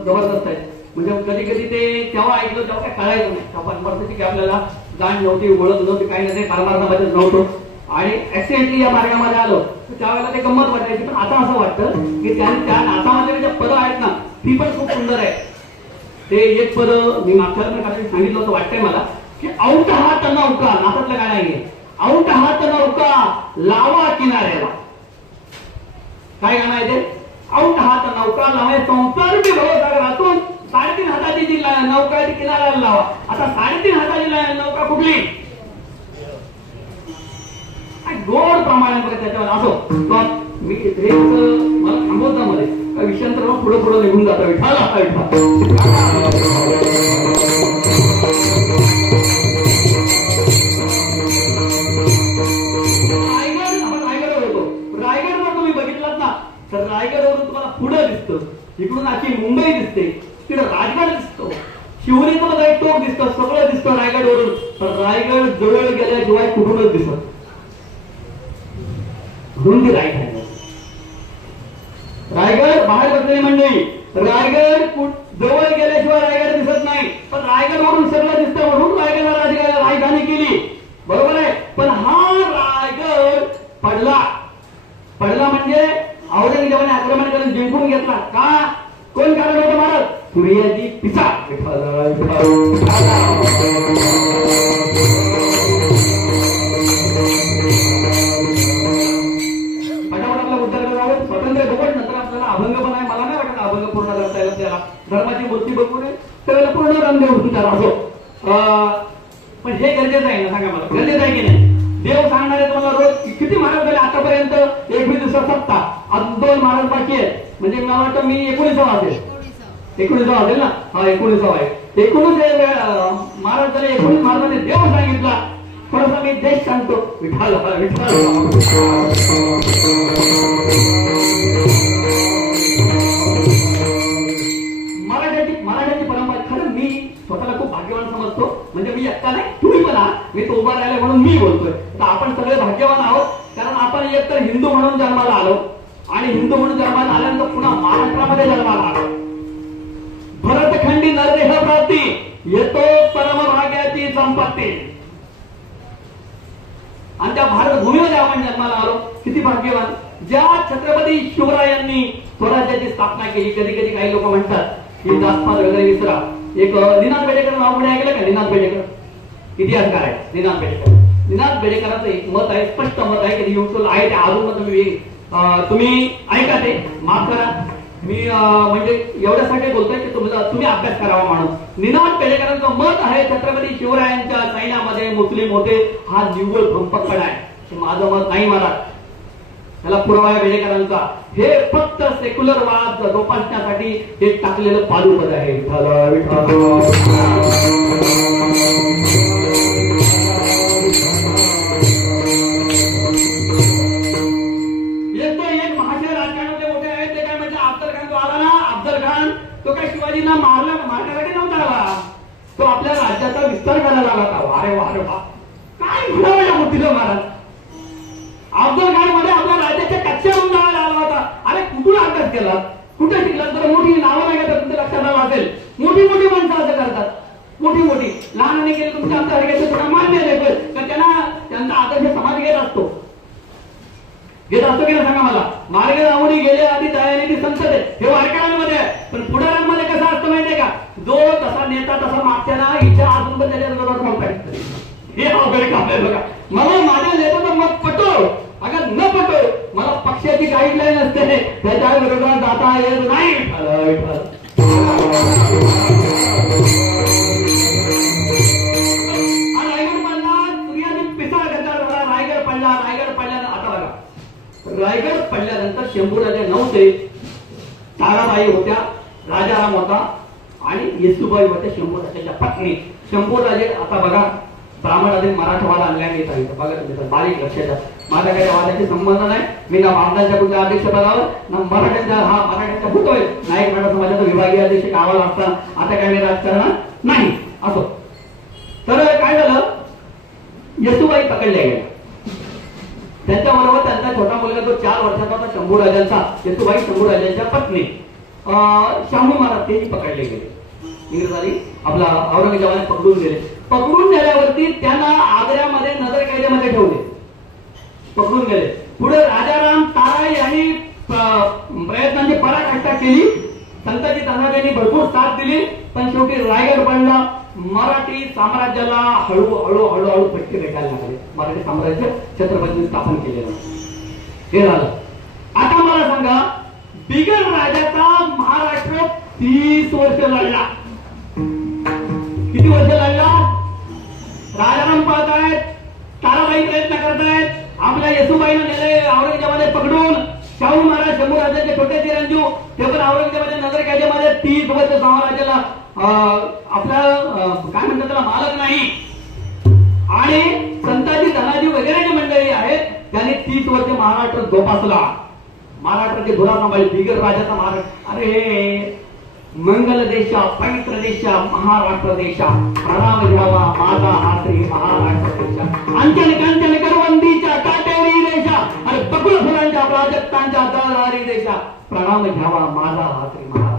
जबरदस्त आहे. म्हणजे कधी कधी ते तेव्हा ऐकलं तेव्हा काय कळायचं नाही. आपण वर्षाची की आपल्याला जाण नव्हती, ओळख नव्हती, काही नाही, परमार्थामध्ये नव्हतं. आणि ऍक्सिडेंटली या मार्गामध्ये आलो त्यावेळेला ते गंमत वाटायची. पण आता असं वाटतं की त्या नाचामध्ये जे पदं आहेत ना, ती पण खूप सुंदर आहे. ते एक पद मी मागच्या सांगितलं होतं, वाटतंय मला की औंठ हात नौका, नाचातलं काय नाहीये, औंठ हात नौका लावा किनाऱ्याला. काय गाणं आहे ते? औंठ हात नौका लावा संसार बी भवसागरातून 3.5 हाताची जी नौका आहे ती किनाऱ्याला लावा. आता 3.5 हाताची नौका कुठली? गोड प्रमाणामध्ये त्याच्यावर असो. मी हे मला थांबवता मध्ये विषयांतर पुढे पुढे निघून जातो. विठाला रायगडवर तुम्ही बघितलात ना, तर रायगडवरून तुम्हाला पुढे दिसतं, इकडून आखी मुंबई दिसते, तिकडे राजगड दिसतो, शिवनेचं मध्ये एक टोक दिसतं, सगळं दिसतं रायगडवरून. तर रायगड जवळ गेल्याशिवाय कुठूनच दिसत म्हणून ती रायगड. रायगड बाहेर बसलेली मंडळी, रायगड जवळ गेल्याशिवाय रायगड दिसत नाही, पण रायगडवरून सगळं दिसतं म्हणून रायगडला राजधानी केली. बरोबर आहे. पण हा रायगड पडला म्हणजे औरंगजेबाने आक्रमण करून जिंकून घेतला. का? कोण कारण होतं महाराज? सूर्याजी पिसा. स्वातंत्र्य बघत नंतर आपल्याला अभंग पण आहे. मला नाही वाटत अभंग पूर्ण करता येईल त्याला. धर्माची मूर्ती बघून त्याला पूर्ण रंग देऊ त्याला असो. पण हे गरजेचं आहे ना, सांगा मला, गरजेचं आहे की नाही? देव सांगणारे तुम्हाला रोज किती महाराज झाले आतापर्यंत? 21 आज 2 महाराज बाकी आहेत. म्हणजे मला वाटतं मी 19 असेल. 19 असेल ना? हा 19 आहे. 19 महाराज झाले. 19 महाराजांनी देव सांगितला. थोडासा मी देश सांगतो. विठाल विठाल. मराठ्याची परंपरा खरं मी स्वतःला खूप भाग्यवान समजतो. म्हणजे मी एकटा नाही, तुम्ही पण आहात. मी तो उभा राहिले म्हणून मी बोलतोय. तर आपण सगळे भाग्यवान आहोत, कारण आपण एक तर हिंदू म्हणून जन्माला आलो, आणि हिंदू म्हणून जन्माला आल्यानंतर पुन्हा महाराष्ट्रामध्ये जन्माला आलो. भरतखंडी नरदेह प्राप्ती येतो परमभाग्याची संपत्ती. आणि त्या भारत भूमीमध्ये आपण जन्माला आलो. किती भाग्यवान. ज्या छत्रपती शिवरायांनी स्वराज्याची स्थापना केली. कधी कधी काही लोक म्हणतात की दासपात वगैरे विसरा. एक निनाद बेडेकर नाव पुढे ऐकलं का? निनाद बेडेकर इतिहासकार आहे. निनाद बेडेकर, निनाद बेडेकरांचं एक मत आहे, स्पष्ट मत आहे की युट्यूब आहे ते अजून मग तुम्ही ऐका ते, माफ करा मी म्हणजे एवढ्यासाठी बोलतोय की तुम्ही अभ्यास करावा म्हणून. निनाद बेडेकरांचं मत आहे छत्रपती शिवरायांच्या सैन्यामध्ये मुस्लिम होते हा निव्वळ भ्रमपकड आहे. माझं मत नाही मला, त्याला पुरावा आहे बेडेकरांचा. हे फक्त सेक्युलर वाद जोपासण्यासाठी हे टाकलेलं पालुपद आहे. तो काय शिवाजींना मारण्यासाठी नव्हता आला, तो आपल्या राज्याचा विस्तार करायला आला होता. अरे वा अरे वा, काय म्हणावं या मोठीला महाराज. अफजल खान मध्ये आपल्या राज्याच्या कक्षावरून जायला आला होता. अरे कुठून अभ्यास केला, कुठे शिकला? तर मोठी नावं नाही घेतात, तुमच्या लक्षात आलं असेल. मोठी मोठी माणसं असं करतात, मोठी मोठी. लहानाने केले तुमच्या आमच्या वर्गाचे थोडा मान्य आहे पण त्यांचा आदर्श समाज घेत असतो की नाही सांगा मला. मार्ग राहुनी गेले आधी दयानिधी संसद आहे, हे वारकऱ्यांमध्ये आहे. पण पुढाऱ्यांमध्ये कसं असतं माहितीये का? जो तसा नेता तसा मागच्याना इच्छा अजून पण त्याच्या विरोधात म्हणतात. हे अवघड काम आहे बघा. मला माझ्या नेत्याचं मत पटो अगर न पटो, मला पक्षाची गाईडलाईन असते, त्याच्या विरोधात जाता येत नाही. रायगड पडल्यानंतर शंभूराजे नव्हते, ताराबाई होत्या, राजाराम होता आणि येसुबाई होत्या शंभूराजाच्या पत्नी. शंभूराजे आता बघा ब्राह्मणाने मराठवाडा आणल्याने येत आहे बघा तुम्ही, बारीक लक्ष द्या. माझ्या काही वादाशी संबंध नाही, मी ना ब्राह्मणांच्या कुठल्या अध्यक्ष पदावर ना मराठ्यांच्या, हा मराठ्यांचा होतोय नाईक मराठा समाजाचा विभागीय अध्यक्ष गावाला असता. आता काय मी राजकारण नाही असो. तर काय झालं, येसुबाई पकडल्या गेल्या. त्यांच्याबरोबर त्यांचा छोटा मुलगा जो 4 वर्षाचा होता शंभूराजांचा, येसुबाई शंभूराजांच्या पत्नी शाहू महाराज तेही पकडले गेले. इंग्रजांनी आपला औरंगजेबाने पकडून गेले. पकडून गेल्यावरती त्यांना आग्र्यामध्ये नजर कैदेमध्ये ठेवले, पकडून गेले. पुढे राजाराम तारा यांनी प्रयत्नांची पराकाष्ठा केली, संताजी तानाजींनी भरपूर साथ दिली, पण शेवटी रायगड पडला. मराठी साम्राज्याला हळूहळू हळूहळू फटके भेटायला लागले. मराठी साम्राज्य छत्रपतींनी स्थापन केलेलं हे झालं. आता मला सांगा, बिगर राजाचा महाराष्ट्र 30 वर्ष लढला. किती वर्ष लढला? राजाराम पळतायत, ताराबाई प्रयत्न करतायत, आपल्या येसुबाईनं नेले औरंगजेबाने पकडून. शाहू महाराज शंभूराजांचे छोटे चिरंजीव ते पण औरंगजेबाच्या नजर कैदेमध्ये 30 वर्ष साम्राज्याला आपला काय म्हणतात त्याला मालक नाही. आणि संताजी धनाजी वगैरे जे मंडळी आहेत त्यांनी 30 वर्ष महाराष्ट्र जोपासला, महाराष्ट्राची धुरा सांभाळली. बिगर राजाचा महाराष्ट्र. अरे मंगल देशा, पवित्र देशा, महाराष्ट्र देशा, प्रणाम घ्यावा माझा हा श्री महाराष्ट्र देशा. अंचल कांचन करवंदीच्या काटेरी देशा, अरे बकुळ फुलांच्या प्राजक्तांच्या दळदारी देशा, प्रणाम घ्यावा माझा हा श्री महाराष्ट्र.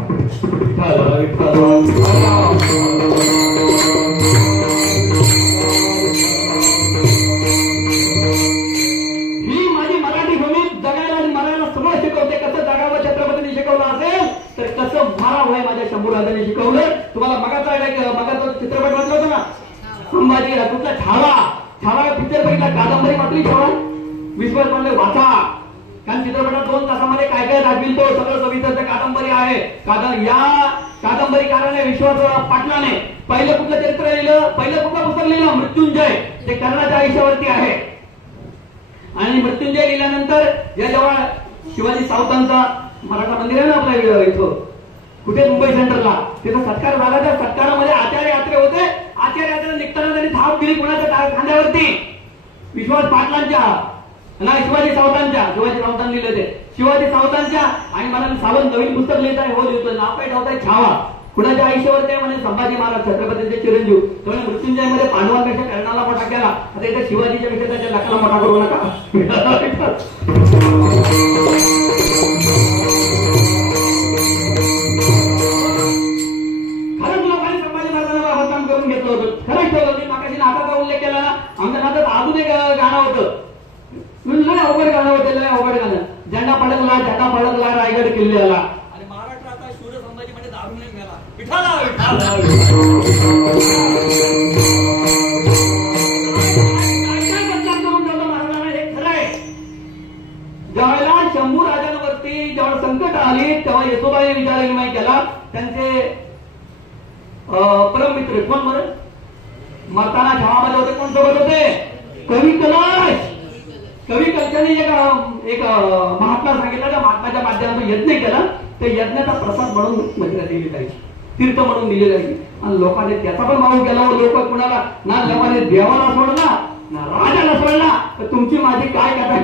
ही माझी मराठी भूमी जगायला आणि मरायला सगळं शिकवते. कसं जगावं छत्रपतींनी शिकवलं असेल तर कसं मारावं हे माझ्या शंभूराजांनी शिकवलं. तुम्हाला मगाचा चित्रपट म्हटलं होतं ना, संभाजी कुठला छावा, छावा पिक्चर बघितला, कादंबरी वाचली छावा, विश्वास म्हणले वाचा. कारण चित्रपटात 2 तासामध्ये काय काय दाखविल तो सगळं सविस्तर कादंबरी आहे. या कादंबरीकाराने विश्वास पाटलाने पहिलं कुठलं चरित्र लिहिलं, पहिलं कुठलं पुस्तक लिहिलं? मृत्युंजय. ते कर्णाच्या आयुष्यावरती आहे. आणि मृत्युंजय लिहिल्यानंतर या जेव्हा शिवाजी सावतांचा मराठा मंदिर आहे ना आपल्या इथं कुठे मुंबई सेंटरला, तिथं सत्कार झाला. त्या सत्कारामध्ये आचार्य यात्रे होते. आचार्य यात्रे निघताना त्यांनी थाप दिली कोणाच्या खांद्यावरती? विश्वास पाटलांच्या नाही, शिवाजी सावतांच्या. शिवाजी सावतांनी लिहिले ते शिवाजी सावतांच्या. आणि मला सावंत नवीन पुस्तक लिहित आहे, हो लिहितोय, नाव काय ठेवताय? छावा. कुणाच्या आयुष्यावर ते म्हणजे संभाजी महाराज छत्रपतींचे चिरंजीव. त्यामुळे मृत्युंजय मध्ये पांडवांपेक्षा कर्णाला मोठा केला. आता इथे शिवाजीच्या पेक्षा त्याच्या लकाला मोठा करू नका. खरंच लोकांनी संभाजी महाराजांना बदनाम करून घेतलं होतं. खरंच ठेवलं होतं. मागाशी नाताचा उल्लेख केला ना, आमच्या नातात अजून एक गाणं होतं, लय अवघड गाणं होते, लय अवघड गाणं. झेंडा फडकला रायगड किल्ल्याला आणि महाराष्ट्राचा शूर संभाजी म्हणजे दारू नाही मिळाला. विठाला विठाला ज्यावेळेला शंभू राजांवरती जेव्हा संकट आली तेव्हा येसोबाईने विचार विनिमय केला. त्यांचे परममित्र कोण बरं मरताना छावामध्ये होते, कोण सोबत होते? कवी कलश. कवी कलशाने एक महात्मा सांगितलं, त्या महात्माच्या माध्यमातून यज्ञ केला. त्या यज्ञाचा प्रसाद म्हणून मंदिरात दिली जायची, तीर्थ म्हणून दिली जायची. आणि लोकांनी त्याचा पण भाव केला. लोक कुणाला ना देवाने देवाला सोडला ना राजाला सोडला, तर तुमची माझी काय कथा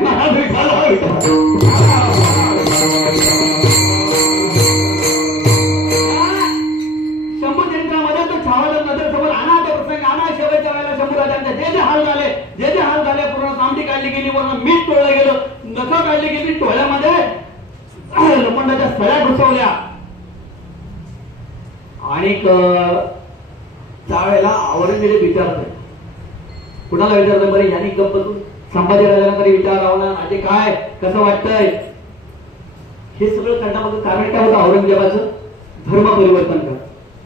शंभू चरित्रामध्ये तो छावाला नजर समोर आणा तो प्रसंग आणा. शेवटच्या वेळेला शंभू राजांचे जे हाल झाले पूर्ण तांबडी काढली गेली, पूर्ण मीठ तोडलं गेलं, नखं काढली गेली, टोळ्यामध्ये लोखंडाच्या सळ्या घुसवल्या. आणि त्यावेळेला औरंगजेब विचारतोय, कुणाला विचारलं बरं यांनी गप्प बसून? संभाजी राजांना तरी विचारावं ना, माझे काय कसं वाटतंय? हे सगळं करण्यामागं कारण काय होतं? औरंगजेबाचं धर्म परिवर्तन कर.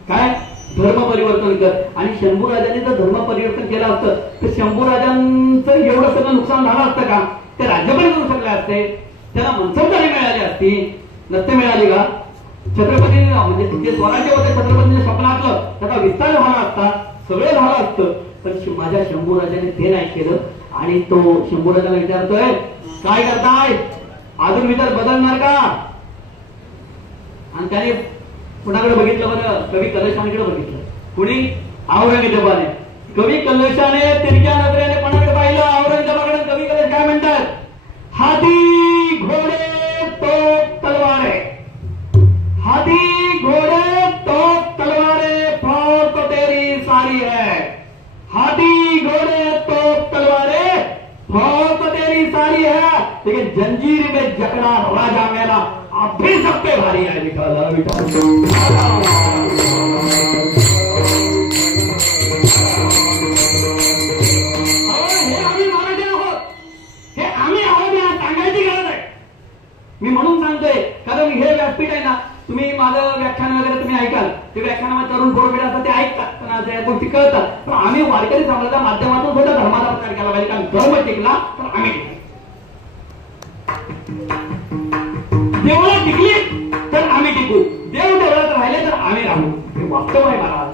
काय धर्म परिवर्तन कर. आणि शंभू राजांनी जर धर्म परिवर्तन केलं असतं तर शंभू राजांचं एवढं सगळं नुकसान झालं असतं का? ते राज्य पण करू शकले असते, त्यांना मनसबदारी मिळाली असती, नसते मिळाली का? छत्रपती म्हणजे जे स्वराज्य होते छत्रपतीच्या स्वप्नातलं त्याचा विस्तार झाला असता, सगळं झालं असतं. पण माझ्या शंभू राजाने ते नाही केलं. आणि तो शंभू राजाला विचारतोय, काय करताय? अजून विचार बदलणार का? आणि त्याने कुणाकडे बघितलं बरं? कवी कलशांकडे बघितलं. कुणी? औरंगजेबाने. कवी कलशाने तिरक्या नजरेने कोणाकडे पाहिलं? औरंगजेबाकडे. कवी कलश काय म्हणतात? हाती घोडे तोप तलवारे, हाथी घोड़े तोप तलवारे, फौज तो तेरी सारी है. हाथी घोड़े तोप तलवारे, फौज तो तेरी सारी है, लेकिन जंजीर में जकड़ा राजा मेरा आप भी सब पे भारी है. विठाला विठाला मी म्हणून सांगतोय, कारण हे व्यासपीठ आहे ना, तुम्ही माझं व्याख्यान वगैरे तुम्ही ऐकाल, ते व्याख्यानामध्ये तरुण पोरपिढी असतात, ते ऐकतात, त्या गोष्टी कळतात. पण आम्ही वारकरी समाजाच्या माध्यमातून सुद्धा धर्माचा प्रचार केला पाहिजे. कारण धर्म टिकला तर आम्ही टिकू, देवळा टिकली तर आम्ही टिकू, देव देवळात राहिले तर आम्ही राहू. हे वास्तव आहे महाराज.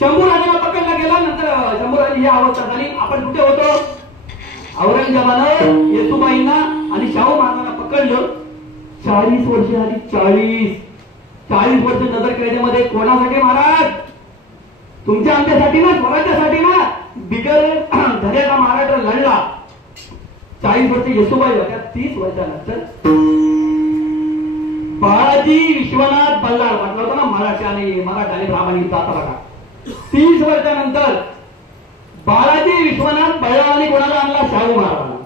शंभू राजाला पकडला गेला. नंतर शंभू राजाची ही अवस्था झाली. आपण कुठे होतो? औरंगजेबानं येसुबाईंना आणि शाहू महाराजांना पकडलं. 40 वर्ष आधी 40 वर्ष नजर कैदेमध्ये. कोणासाठी महाराज? तुमच्या आमच्यासाठी ना, स्वराज्यासाठी ना. बिगर धड्याचा महाराष्ट्र लढला. 40 वर्ष येसुबाई होत्या. 30 वर्षानंतर बाळाजी विश्वनाथ बल्लाळ म्हटलं होतं ना, मराठा आणि ब्राह्मणी जाता बघा. 30 वर्षानंतर बाळाजी विश्वनाथ बल्लाळांनी कोणाला आणला? शाहू महाराजांना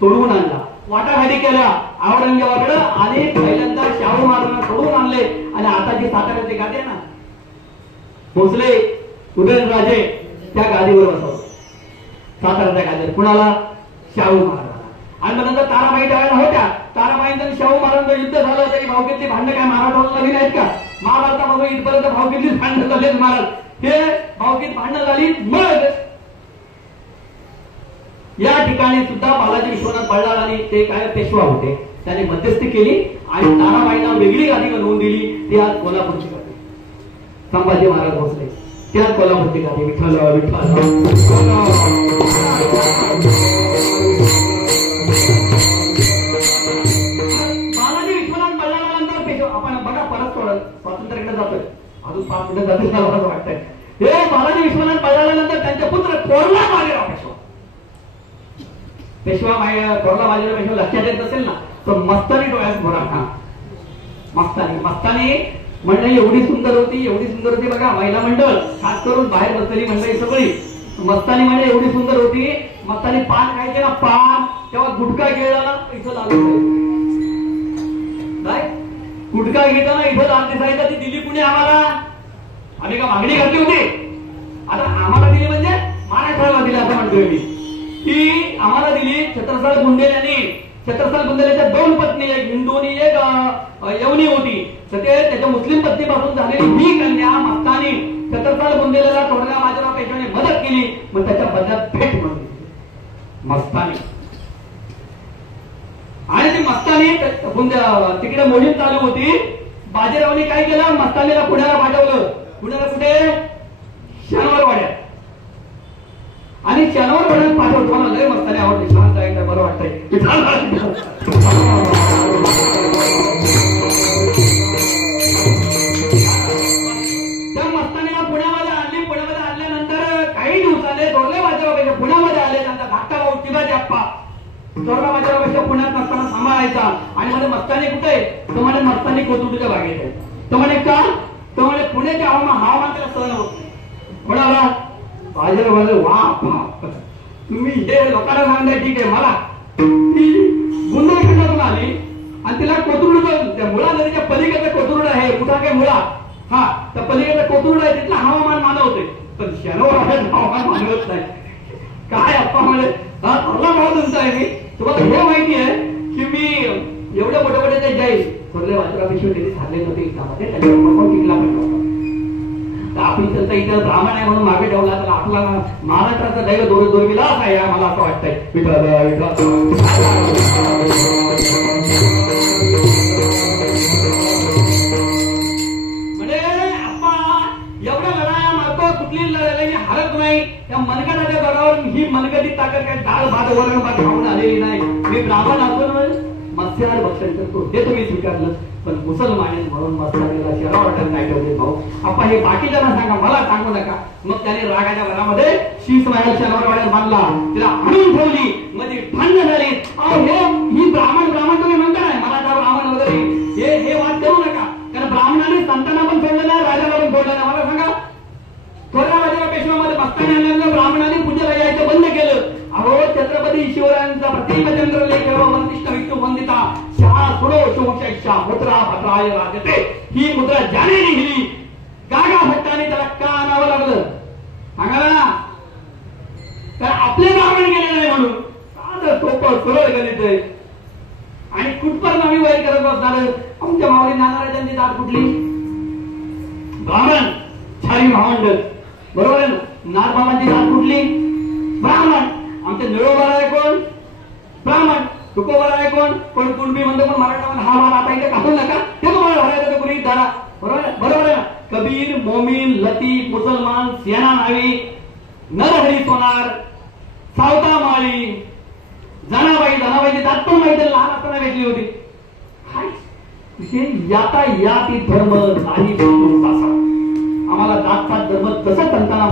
सोडवून आणला. वाटाघाटी केल्या औरंगजेबाकडे आणि पहिल्यांदा शाहू महाराजांना सोडवून आणले. आणि आता जी साताऱ्याचे गादी आहे ना, भोसले उदयनराजे त्या गादीवर बसवलं. साताऱ्याच्या गादीवर कुणाला? शाहू महाराजांना. आणि मग नंतर ताराबाई त्यावेळेला होत्या. ताराबाईंचं शाहू महाराजांचं युद्ध झालं. तरी भावकीतली भांडणं काय महाराष्ट्राला नवीन आहेत का? महाभारतामध्ये इथपर्यंत भावकीतलीच भांडणं झालीत महाराज. हे भावकीत भांडणं झाली. मग या ठिकाणी सुद्धा बालाजी विश्वनाथ बल्लाळ आणि ते काय पेशवा होते, त्याने मध्यस्थी केली आणि ताराबाईंना वेगळी गादी बनवून दिली. ती आज कोल्हापूरची गादी. संभाजी महाराज भोसले ती आज कोल्हापूरची गादी. विठ्ठल विठ्ठल. बालाजी विश्वनाथ बल्लाळानंतर पेशवा. आपण बघा परत स्वातंत्र्याकडे जातोय. अजून 5 मिनिटं जाते मला असं वाटतंय. हे बालाजी विश्वनाथ बल्लाळानंतर त्यांचे पुत्र थोरला बाजीराव पेशवा. पेशवा थोरला बाजीराव पेशवा लक्षात येत असेल ना, तर मस्तानी डोळ्यात भरा. मस्तानी मंडळी एवढी सुंदर होती बघा. महिला मंडळ खास करून बाहेर बसलेली मंडळी सगळी. मस्तानी मंडळी एवढी सुंदर होती. मस्तानी पान खायचे ना, पान तेव्हा गुटखा गिळला ना इथं लाल काय गुटखा घेताना इथं लाल दिसायचं. ती दिली कुणी आम्हाला? आम्ही का मागणी घातली होती? आता आम्हाला दिली म्हणजे महाराष्ट्राला दिली असं म्हणतोय मी. की आम्हाला दिली छत्रसाल बुंदेल्यांनी. छत्रसाल बुंदेल्याच्या 2 पत्नी, एक हिंदू आणि एक यवनी होती. तर ते त्याच्या मुस्लिम पत्नीपासून झालेली ही कन्या मस्तानी छत्रसाल बुंदेल्याला थोरल्या बाजीराव पेशव्याने मदत केली. मग त्याच्या बदल्यात भेट म्हणून मस्तानी. आणि ती मस्तानी तिकडे मोहीम चालू होती. बाजीरावने काय केलं, मस्तानीला पुण्याला पाठवलं. पुण्याला कुठे, शनिवारवाड्यात. आणि शनिवारवाड्यात पाठवतो. मला लय मस्तानी आवडते, शांत आहे, बरं वाटतंय. त्या मस्तानीला पुण्यामध्ये आणली. पुण्यामध्ये आणल्यानंतर काही दिवसाने थोरले बाजीराव पुण्यामध्ये आले. त्यांचा धाकटा भाऊ शिवाजी अप्पा थोरला बाजीराव पुण्यात नसताना सांभाळायचा. आणि म्हणे मस्तानी कुठे आहे, तो म्हणे मस्तानी कोथरूडच्या बागेत आहे. तो म्हणे का, तो म्हणे पुण्याचे हवामान त्याला सहन होत नाही. कोणाला, बाजीराव म्हणाले वा तुम्ही हे लोकांना सांगताय, ठीक आहे. मला ती बुंदेलखंडातून आली आणि तिला कोथरूड, त्या मुळा नदीच्या पलीकडे कोथरूड आहे. कुठा काय मुळा, हा त्या पलीकडे कोथरूड आहे. तिथलं हवामान मानवते, पण शनिवार हवामान मानवत नाही. काय अप्पा म्हणे, हा थोरला भाऊ तुमचा आहे. मी तुम्हाला हे माहिती आहे की मी एवढे मोठे मोठे ते जाईल थोरले बाजीराव पेशवे त्यांनी झाले नव्हते युद्धामध्ये, त्याच्यावर कोण टिकला पण नव्हता. तर आपण त्यांचा इतिहास ब्राह्मण आहे म्हणून मागे ठेवला, तर आपला महाराष्ट्राचा दैव दुर्विलास आहे मला असं वाटतंय. म्हणजे अप्पा एवढ्या लढाया मारतो, कुठली लढाई हरत नाही. त्या मनगटाच्या दरावर ही मनगटी ताकद काय डाळ भात वरण भात खाऊन आलेली नाही. मी ब्राह्मण असून मत्स्याहार भक्षण करतो हे तुम्ही स्वीकारलं, पण मुसलमान म्हणून मस्तानीला शरा वाटत नाही ठेवले भाऊ. आपण हे बाकीच्यांना सांगा, मला सांगू नका. मग त्याने रागाच्या भरामध्ये शीस महल शनिवारवाड्यात बांधला, तिला आणून ठेवली. मध्ये थंड झाली. अहो हे ही ब्राह्मण तुम्ही म्हणता नाही, मराठा ब्राह्मण वगैरे हे वाद करू नका. कारण ब्राह्मणाने संतांना पण सोडलं नाही, राजाला पण सोडलं नाही. मला सांगा, थोरल्या बाजीराव पेशव्यामध्ये मस्तानी आणल्यानंतर ब्राह्मणाने पूजेला यायचं बंद केलं. अहो छत्रपती शिवरायांचा प्रतिमचंद्र लेख वंदिष्ट विष्णू वंदिता शहा सुडो शोषा मुद्रा भद्राय राजते, ही मुद्रा ज्याने लिहिली गागा भट्टाने त्याला का आणावं लागलं सांगा ना. तर आपले ब्राह्मण गेले नाही म्हणून साधं सोपं सरळ गणित आहे. आणि कुठपर्यंत आम्ही वैर करत बसणार. आमच्या मावळी नानाराजांची जात कुठली, ब्राह्मण छारी महामंडळ, बरोबर आहे ना. नारबाबांची जात कुठली, ब्राह्मण. आमच्या निळोबाला आहे कोण, ब्राह्मण. तुकोबाला आहे कोण कुणबी म्हणतो, पण मराठामध्ये हा माल आता इथे काढू नका, ते तुम्हाला धरायचं तर कुणी धरा. बरोबर आहे ना. कबीर, मोमीन, लतीफ, मुसलमान, सेना नावी, नरहरी सोनार, सावता माळी, जनाबाईची जात पण माहिती लहान असताना भेटली होती. याता याती धर्म नाही. आम्हाला जातपात धर्म तसं संतांना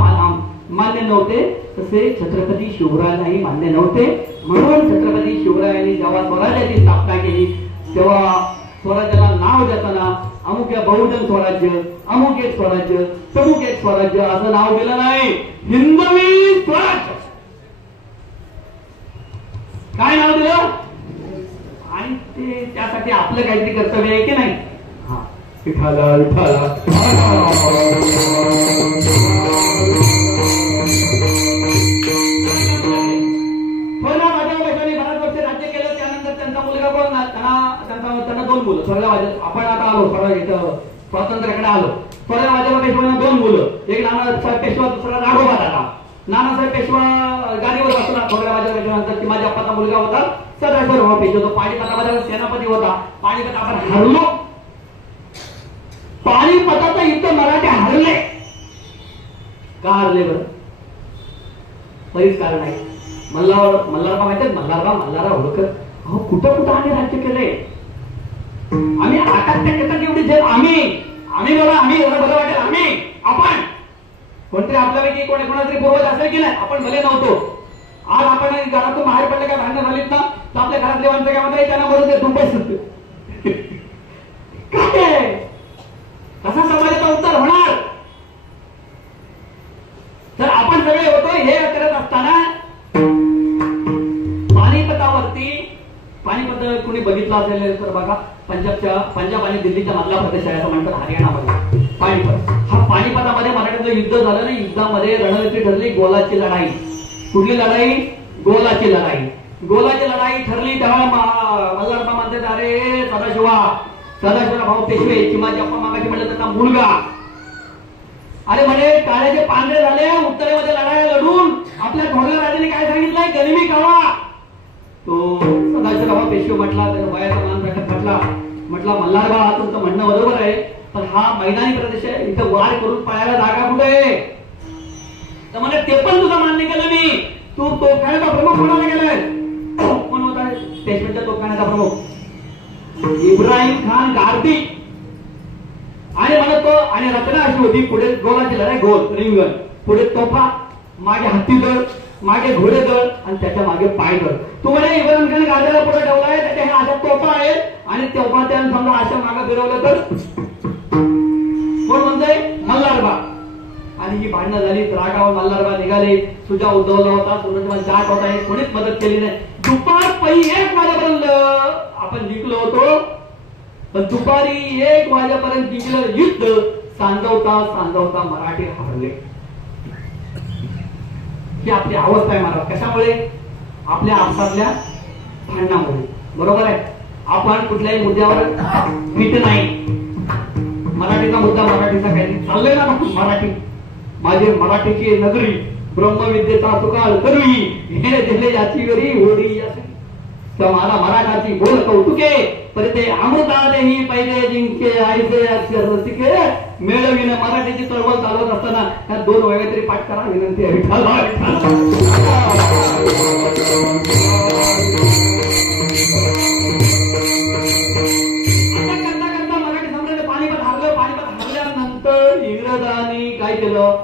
मान्य नव्हते, तसे छत्रपती शिवरायांनाही मान्य नव्हते. म्हणून छत्रपती शिवरायांनी जेव्हा स्वराज्याची स्थापना केली, तेव्हा स्वराज्याला नाव देताना अमुक बहुजन स्वराज्य, अमुक एक स्वराज्य, तमुक एक स्वराज्य असं नाव दिलं नाही, हिंदवी स्वराज्य काय नाव दिलं. आणि ते त्यासाठी आपलं काहीतरी कर्तव्य आहे की नाही. हा विठाला विठाला. त्यांना 2 मुलं. आपण आता आलो स्वातंत्र्याकडे आलो. थोड्या बाजीराव पेशव्यांना 2 मुलं, एक नानासाहेब पेशवा, दुसरा राघोबा दादा. नानासाहेब पेशवा गादीवर बसला. थोड्या बाजीराव पेशव्यानंतर माझ्या अप्पाचा मुलगा होता सदाशिवराव पेशवा, तो पाणीपतामध्ये सेनापती होता. पाणीपत आपण हरलो. पाणीपताचं युद्ध मराठे हरले. का हरले बरं, बरीच कारण आहे. मल्हारराव माहिती, मल्हारराव होळकर. अहो कुठं आम्ही राज्य केलंय. आम्ही आकाशात एवढी जग आम्ही बघा, आम्ही बरं वाटेल आपण कोणतरी आपल्यापैकी कोणातरी पूर्वज असेल की नाही. आपण भले नव्हतो. आज आपण घरातून बाहेर पडले काय भांडण झालीत ना, तर आपल्या घरातले माणसं काय म्हणतात, त्यांना बरोबर ते दुबई काय कसा समाजाचा उत्तर होणार. तर आपण सगळे होतो हे करत असताना पाणीपत कोणी बघितलं असेल तर बघा, पंजाब आणि दिल्लीच्या मधला प्रदेश आहे असं म्हणतात, हरियाणामध्ये पाणीपत. हा पाणीपतामध्ये मराठ्यांचं युद्ध झालं नाही. युद्धामध्ये रणनीती ठरली गोलाची लढाई. कुठली लढाई, गोलाची लढाई ठरली तेव्हा मल्हारबा म्हणतात अरे सदाशिवा भाऊ पेशवे चिमाजी अप्पा मागाशी म्हणलं त्याचा मुलगा अरे म्हणे काळ्याचे पांढरे झाले उत्तरेमध्ये लढाया लढून आपल्या थोरल्या राजाने काय सांगितलंय गनिमी खावा तो सदाशिवराव पेशवे म्हटला त्याचा वयाचा मान प्रकट म्हटला मल्हारबा तुमचं म्हणणं बरोबर आहे पण हा मैदानी प्रदेश आहे इथं वार करून पळायला जागा कुठे आहे तर म्हणे ते पण तुझं मान्य केलं मी तू तोफखान्याचा प्रमुख कोणाला गेलाय कोण होता पेशव्यांच्या तोफखान्याचा प्रमुख इब्राहिम खान गारदी आणि म्हणतो आणि रचना अशी होती पुढे गोलाची लढाई गोल रिंगण पुढे तोफा मागे हत्तीदळ मागे घोडेदळ आणि त्याच्या मागे पायदळ तू म्हणे इब्राहिम खान गारद्याला पुढे ठेवलाय त्याच्या ह्या अशा तोफा आहेत आणि तोफा त्यानं समजा अशा मागे फिरवलं तर कोण म्हणतंय मल्हारबा आणि ही भांडणं झाली रागावर मल्हारबा निघाले सुजा उद्धवला होता सुरजमा जाट होता हे कोणीच मदत केली नाही दुपार पै 1 वाजेपर्यंत आपण जिंकलो होतो पण दुपारी 1 वाजेपर्यंत जिंकलं युद्ध सांजवता मराठी हारले ही आपली अवस्था आहे महाराज कशामुळे आपल्या आपसातल्या भांडणामुळे बरोबर आहे आपण कुठल्याही मुद्द्यावर मीठ नाही मराठीचा मुद्दा मराठीचा काही चाललंय ना मराठी माझे मराठीची नगरी ब्रह्मविद्येचा तुकाळ करूई हे दिले याची वरी होडी तर मला मराठाची बोल कौतुके पर ते अमृता देही पहिले जिंके आईचे अक्षर रसिके मेळविन मराठीची चळवळ चालवत असताना ह्या 2 वेळा तरी पाठ करा विनंती आहे इंग्रजांनी काय केलं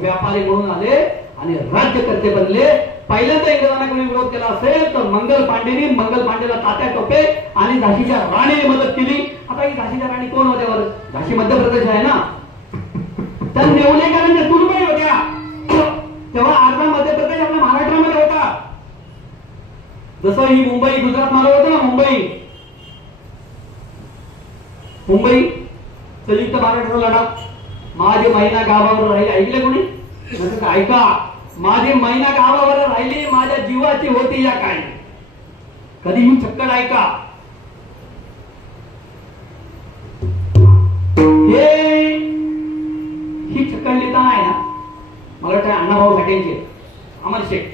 व्यापारी म्हणून आले आणि राज्यकर्ते बनले पहिल्यांदा इंग्रजांना कोणी विरोध केला असेल तर मंगल पांडेला तात्या टोपे आणि झाशीच्या राणीने मदत केली आता ही झाशीच्या राणी कोण होत्या झाशी मध्य प्रदेश आहे ना तर नेवलेकरांच्या सुनबाई होत्या तेव्हा अर्धा मध्य प्रदेश आपल्या महाराष्ट्रामध्ये होता जसं ही मुंबई गुजरात मध्ये होतं ना मुंबई संयुक्त महाराष्ट्र लढा माझे महिना गावावर राहिली ऐकले कोणी ऐका माझी महिना गावावर राहिली माझ्या जीवाची होती या काय कधी ही छक्कड ऐका ही छक्कड लिहिताना आहे ना मला वाटतं अण्णाभाऊ साठेंचे अमर शेख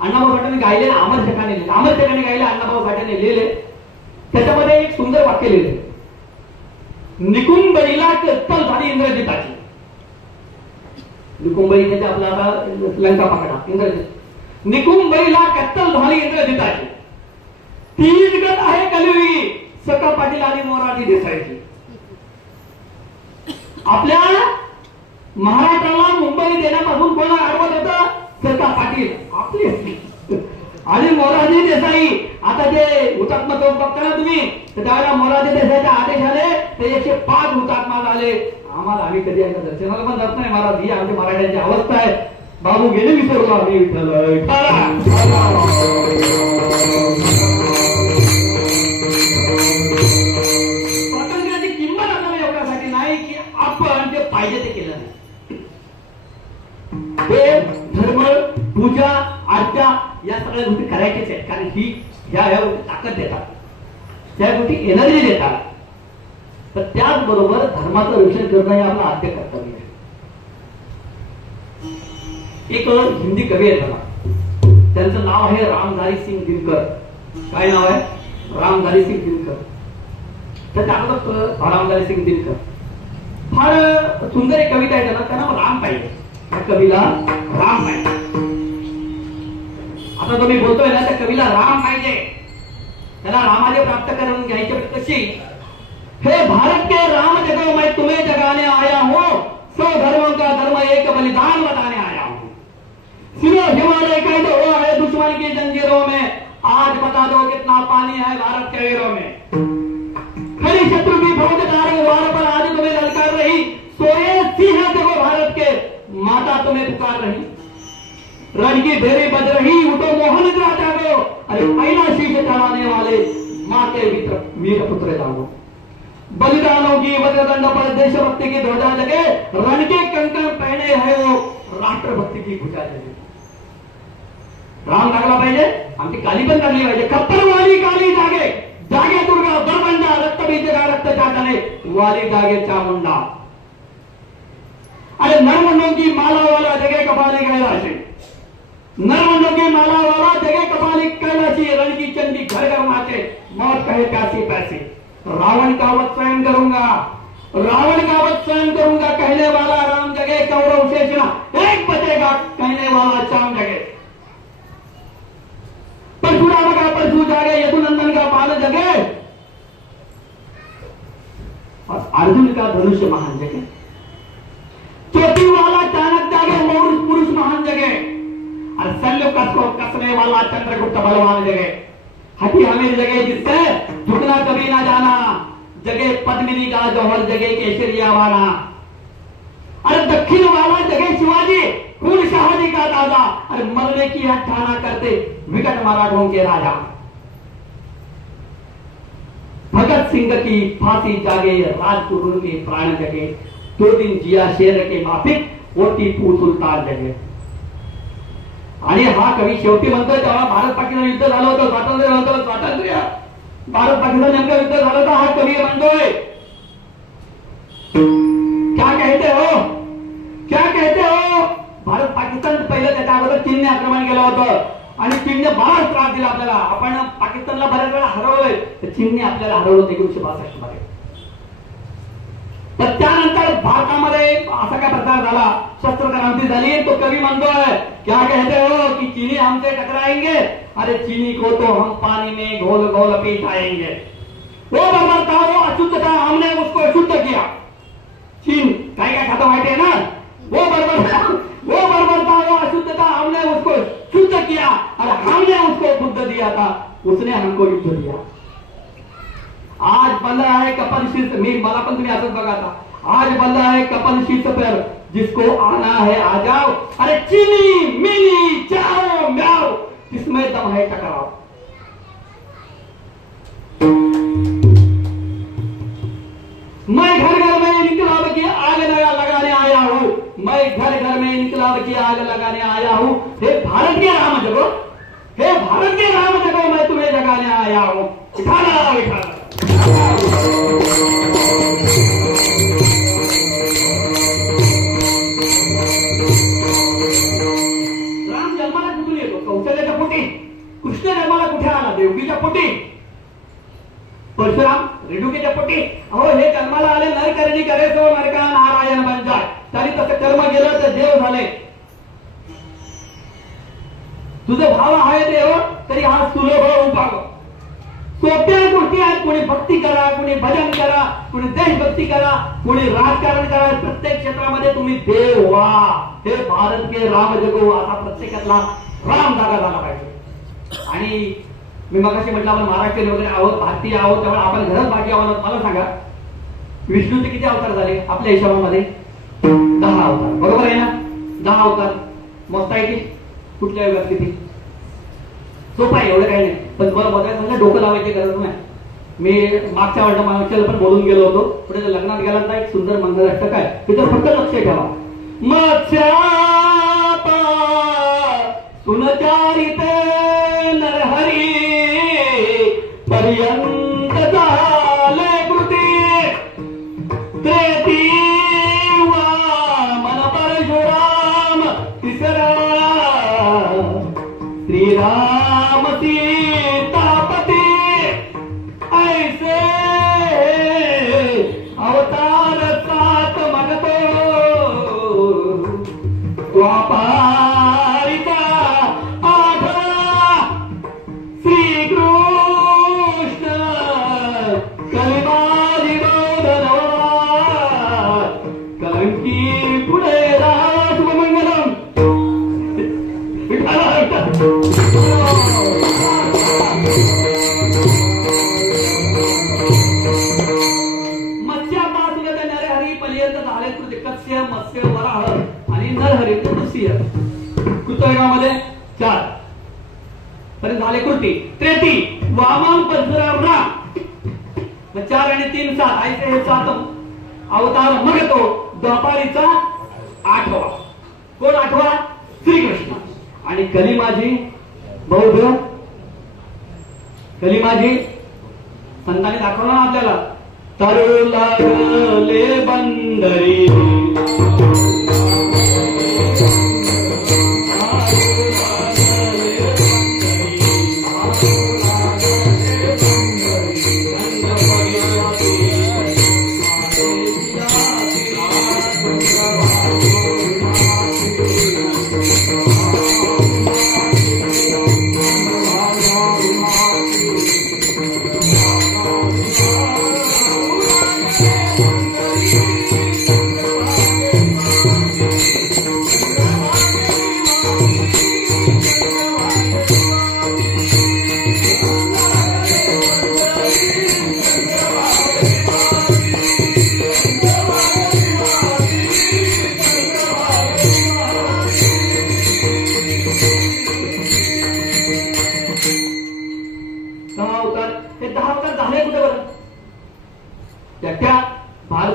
अण्णाभाऊ साठेने गायले अमर शेखाने गायले अण्णाभाऊ साठेने लिहिले त्याच्यामध्ये एक सुंदर वाक्य लिहिले निकुंबईला कत्तल झाली इंद्रजिताची निकुंबई म्हणजे आपला आता लंका पकडा इंद्रजित निकुंबईला कत्तल झाली इंद्रजिताची तीच गत आहे कलियुगी सका पाटील आणि मोरारजी देसाईची आपल्या महाराष्ट्राला मुंबई देण्यापासून कोणा अडवत होतं सका पाटील आपले आणि मोरारजी देसाई आता जे हुतात्मा चौक बघता ना तुम्ही तर त्यावेळेला मोरारजी देसाईचे आदेश आले ते 105 हुतात्मा झाले आम्हाला आम्ही कधी यांच्या दर्शनाला पण जात नाही महाराज ही आमच्या मराठ्यांची अवस्था आहे बाबू गेले विसरलो आम्ही विठ्ठल स्वातंत्र्याची किंमत आपल्याला एवढ्यासाठी नाही की आपण जे पाहिजे ते केलं नाही हे धर्म पूजा आरत्या या सगळ्या गोष्टी करायच्याच आहेत कारण ही ह्या गोष्टी ताकद देतात त्या गोष्टी एनर्जी देतात तर त्याचबरोबर धर्माचं रक्षण करणं हे आपलं आद्य कर्तव्य आहे एक हिंदी कवी आहे त्याला त्यांचं नाव आहे रामधारी सिंग दिनकर काय नाव आहे रामधारी सिंग दिनकर तर त्यात रामधारी सिंग दिनकर फार सुंदर एक कविता आहे त्यांना राम पाहिजे त्या कवीला राम पाहिजे आता तुम्ही बोलतोय ना त्या कवीला राम पाहिजे त्याला रामाने प्राप्त करून घ्यायचे कशी हे भारत के राम जगो मैं तुम्हें जगाने आया हूं 100 धर्मों का धर्म एक बलिदान बताने आया हूं सिरो हिमालय कह दो है दुश्मन की जंजीरों में आज बता दो कितना पानी है भारत के वीरों में खड़ी शत्रु की फौज द्वार पर आज तुम्हें ललकार रही सोए सिंह देखो भारत के माता तुम्हें पुकार रही रण की भेरी बज रही उठो मोहन राजा को अरे पहला शीश चढ़ाने वाले माँ के वीर पुत्र जाओ बलिदानों की वज्रदंड पर देशभक्ति की ध्वजा जगे रण के कंकण पहने है वो राष्ट्रभक्ति की भुजा जगे राम लागला पाहिजे, आमची काली पण लागली पाहिजे. खप्पर वाली काली जागे, जागे दुर्गा बरबंडा, रक्त बीजे का रक्त चाटणे, वाली जागे चामुंडा. अरे नरमुंडों की माला वाला जगे कपाली कैलाशी, नरमुंडों की माला वाला जगे कपाली कैलाशी, रण की चंडी घर घर नाचे, मौत कहे प्यासी प्यासी. रावण का वध स्वयं करूंगा, रावण का वध स्वयं करूंगा, कहने वाला राम जगे कौरव शेषना एक बचेगा, कहने वाला चाम जगे. परशुराम का परशु जागे, यदुनंदन का बाल जगे, और अर्जुन का धनुष्य महान जगे. चोटी वाला चाणक जागे, मौर्य पुरुष महान जगे, और शल्य को कसने वाला चंद्रगुप्त बलवान जगे. हठी हमीर जगे जिससे झुकना कभी ना जाना, जगे पद्मिनी का जौहर जगे केसरिया वाला. अरे दक्षिण वाला जगे शिवाजी, खून शाहजी का दादा, अरे मरने की हट ठाना करते विकट मराठों के राजा. भगत सिंह की फांसी जागे, राजपुरों के प्राण जगे, 2 दिन जिया शेर के माफिक और टिपू सुलतान जगे. आणि हा कवी शेवटी म्हणतोय तेव्हा भारत पाकिस्तान युद्ध झालं होतं, स्वातंत्र्य होतं, स्वातंत्र्य भारत पाकिस्तान नेमकं युद्ध झालं होतं. हा कवी म्हणतोय क्या कहते हो, क्या कहते हो. भारत पाकिस्तान पहिलं त्याच्या अगोदर चीनने आक्रमण केलं होतं आणि चीनने बराच त्रास दिला आपल्याला. आपण पाकिस्तानला बऱ्याच वेळा हरवलंय, तर चीनने आपल्याला हरवलं 1962 मध्ये. तर त्यानंतर भारतामध्ये असा काय प्रकार झाला, शस्त्र क्रांती झाली. तो कवी म्हणतोय क्या कहते हो कि चीनी हमसे टकराएंगे, अरे चीनी को तो हम पानी में घोल घोल पिटाएंगे. वो बर्बरता, वो अशुद्ध था, हमने उसको शुद्ध किया. चीन काय काय खाता माहिती आहे ना, वो बर्बरता, वो अशुद्ध था, हमने उसको शुद्ध किया, और हमने उसको बुद्ध दिया था, उसने हमको युद्ध दिया. आज बंद आहे कपल शीर्ष, मी मला पण तुम्ही असंच बघा आता. आज बंद आहे कपल शीर्ष पर, जिसको आना है आ जाओ, अरे चीनी मिनी चाओ म्याओ, किसमें दम है टकराओ. मैं घर घर में इनकलाब की आग लगाने आया हूं, मैं घर घर में इनकलाब की आग लगाने आया हूं. हे भारत के राम जगो, हे भारत के राम जगो, मैं तुम्हें जगाने आया हूं. उठाना उठाना. राम जन्माला कुठून येतो, कौशल्याच्या पोटी. कृष्ण जन्माला कुठे आला, देवकीच्या पोटी. परशुराम रेणुकीच्या पोटी. अहो हे जन्माला आले नरकरणी करे सो नरका नारायण बन जाय. तरी तसं कर्म गेलं तर देव झाले. तुझं भाव आहे देव, तरी हा सुलभ उपाय. सोप्या गोष्टी आहेत. कोणी भक्ती करा, कोणी भजन करा, कोणी देशभक्ती करा, कोणी राजकारण करा. प्रत्येक क्षेत्रामध्ये तुम्ही देव व्हा. हे भारत के राम जगो, असा प्रत्येकातला राम जागा झाला पाहिजे. आणि मी मगाशी म्हटलं आपण महाराष्ट्रीयन वगैरे आहोत, भारतीय आहोत, त्यामुळे आपण घरात बाकी आहोत. मला सांगा विष्णूचे किती अवतार झाले आपल्या हिशोबामध्ये? 10 अवतार, बरोबर आहे ना? 10 अवतार मोजता येते कुठल्या युगात किती? सोपं आहे, एवढं काही नाही. पण तुम्हाला बघायचं म्हणजे डोकं लावायची गरज नाही. मी मागच्या वाटमागच्याला पण बोलून गेलो होतो. पुढे लग्नात गेला तर एक सुंदर मंगलाष्टक आहे, तिथं फक्त लक्ष ठेवा. मत्स्यापा सुनचारिते नरहरी पर्यंत झाले कृती, त्रेती वामन परशुराम तिसरा श्रीराम सीतापती. ऐसे अवतार 7 म्हणतो द्वापारिता 8 श्रीकृष्ण कलिबाजी कलंकी पुढे राजमंगलम. मत्स्यापासून नरहरी पर्यंत झाले कृती. कस्य मत्स्य वराह आणि नरहरी नृसिंह. कृतयुगामध्ये 4 पर्यंत झाले कृती. त्रेती वामन परशुराम राम. 4 आणि 3 7 ऐसे हे 7 अवतार. मग तो द्वापारीचा 8वा. कोण 8वा? श्रीकृष्ण. आणि कली माझी बौद्ध कलिमाजी संतांनी दाखवलं ना आपल्याला. तरु लागले बंदरी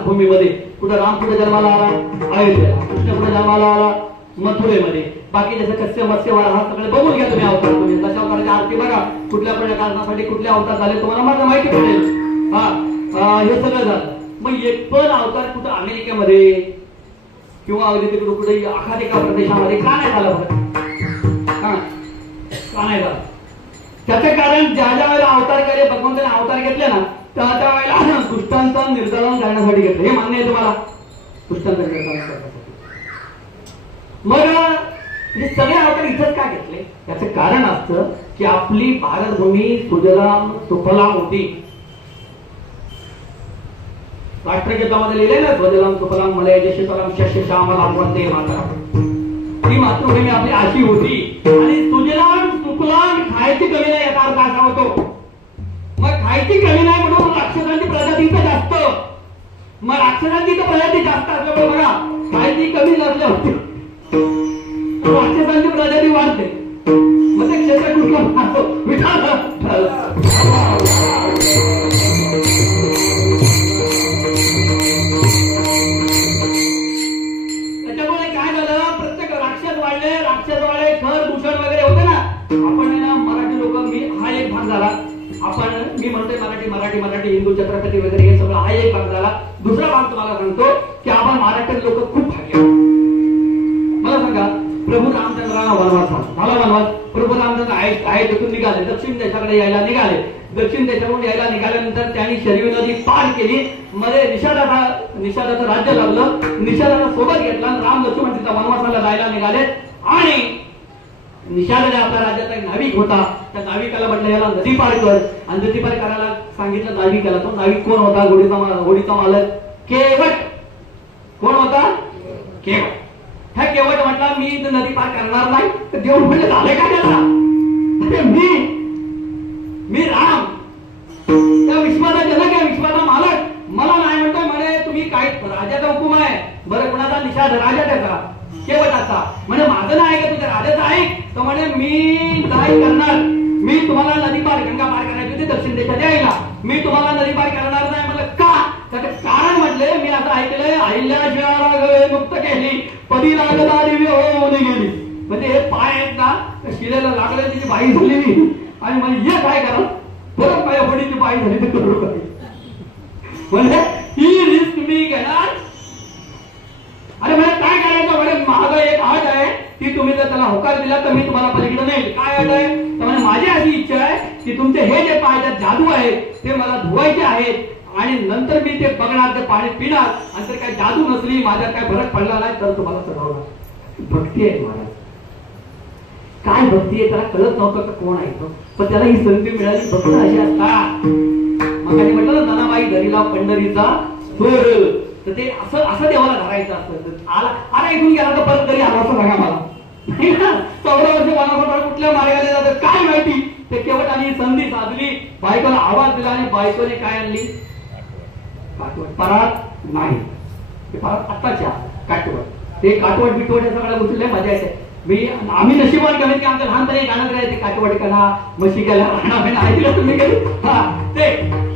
भूमीमध्ये. कुठं राम कुठे जन्माला आला अयोध्येला, कृष्ण कुठे जन्माला आला मथुरेमध्ये. बाकी जसं कस्य मत्स्यवाळा हा सगळे बघून घ्या तुम्ही अवतार. तुम्ही दशा अवताराची आरती बघा, कुठल्या कारणासाठी कुठले अवतार झाले तुम्हाला माझं माहिती पडेल. हे सगळं झालं. मग एक पण अवतार कुठं अमेरिकेमध्ये किंवा अगदी तिकडे कुठे आखात एका प्रदेशामध्ये का नाही झाला बरं? का नाही झाला? त्याचं कारण ज्या ज्या वेळेला अवतार केले, भगवंताने अवतार घेतले ना त्या वेळेला दुष्टांचं निर्धारण करण्यासाठी घेतलं. हे मान्य आहे तुम्हाला? दुष्टांचं निर्धारण करण्यासाठी. मग हे सगळे अवतार इथंच का घेतले? याचं कारण असतं की आपली भारतभूमी सुजलाम सुफलाम होती. राष्ट्रगीतामध्ये लिहिलेलं ना, स्वजलाम सुफलाम मलयज शीतलाम शस्य श्यामलाम वंदे मातरम. ती मातृभूमी आपली अशी होती. आणि सुजलाम सुफलाम खायची कमी नाही याचा अर्थ असा होतो. मग खायची कमी नाही म्हणून राक्षसांची प्रजाती इथं जास्त. मग राक्षसांची इथं प्रजाती जास्त असल्यामुळे बघा खायची कमी नसल्यामुळे राक्षसांची प्रजाती वाढते. मग ते क्षेत्र कुठलं विठाल. त्याच्यामुळे काय झालं, प्रत्येक राक्षस वाढले, घर दूषण वगैरे होते ना. आपण ना मराठी लोक, हा एक भाग झाला. मी म्हणतोय मराठी हिंदू छत्रपती वगैरे हे सगळं हा एक भाग झाला. दुसरा भाग तुम्हाला सांगतो की आपण मराठी लोक खूप भाग्य. मला सांगा, प्रभू रामचंद्रांना वनवास झाला. वनवास प्रभू रामचंद्र अयोध्येतून निघाले, दक्षिण देशाकडे यायला निघाले. दक्षिण देशाकडून यायला निघाल्यानंतर त्यांनी शरयू नदी पार केली. मध्ये निषादाचं राज्य लागलं. निषादाला सोबत घेतला. राम लक्ष्मण तिथं वनवासाला जायला निघाले. आणि निषाद आपल्या राज्याचा एक नाविक होता. त्या नाविकाला म्हटलं याला नदी पार कर. आणि नदी पार करायला सांगितलं नाविकाला. तो नाविक कोण होता? होडीचा मालक केवट. कोण होता? केवट. ह्या केवट म्हटला मी नदी पार करणार नाही. तर देव म्हणले झाले काय त्याला? अरे मी राम, त्या विश्वाचा जनक आहे, विश्वाचा मालक, मला नाही म्हणतोय. म्हणे तुम्ही काय, राजाचा हुकूम आहे. बरं कुणाचा? निषाद राजा त्याचा केवटाचा. म्हणजे माझं नाही का तुझ्या राजाचं आहे? तर म्हणे मी नाही करणार. मी तुम्हाला नदी पार, गंगा पार करायची होती दक्षिण देशात यायला, मी तुम्हाला नदी पार करणार नाही. म्हणलं का? त्याचं कारण म्हटले मी असं ऐकलंय, अहिल्याशिवाला गळे मुक्त केली पदी लागला दिव्य होऊन गेली. म्हणजे हे पाय आहेत ना त्या शिलेला लागले, तिची बाई झालेली. आणि म्हणजे हे काय करा, परत माझ्या होडीची बाई झाली तर करू काय? म्हणजे ही रिस्क मी घेणार. अरे म्हणजे काय करायचं? म्हणे माझं एक अट आहे, ती तुम्ही जर त्याला होकार दिला तर मी तुम्हाला पलीकडे नाही. काय अट आहे? तर म्हणजे माझी अशी इच्छा आहे की तुमचे हे जे पाय त्यात जादू आहेत ते मला धुवायचे आहेत. आणि नंतर मी ते बघणार, ते पाणी पिणार. आणि तर काही जादू नसली, माझ्यात काय फरक पडला नाही तर तुम्हाला चढवणार. भक्ती आहे महाराज. काय भक्ती आहे त्याला कळत नव्हतं का कोण आहे तो, पण त्याला ही संधी मिळाली. भक्त अशी असतात. मग काही म्हटलं ना, धनाबाई धरीला पंढरीचा स्वर. तर ते असं देवाला धरायचं असतं. आला इथून गेला तर परत तरी आला असं बघा मला. 14 वर्ष वनात कुठल्या मार्गाने जातात काय माहिती. ते केवटाने संधी साधली, बायकोला आवाज दिला आणि बायकोने काय आणली? काटवट. परात नाही, ते परात आत्ताच्या काटवट. ते काटवट बिटवट या सगळ्या गोष्टी लय मजा येते. आम्ही नशिबान करेन की आमच्या लहानपणी गाणं करायचे, काटवट करा म्हशी केला ऐकलं तुम्ही कधी?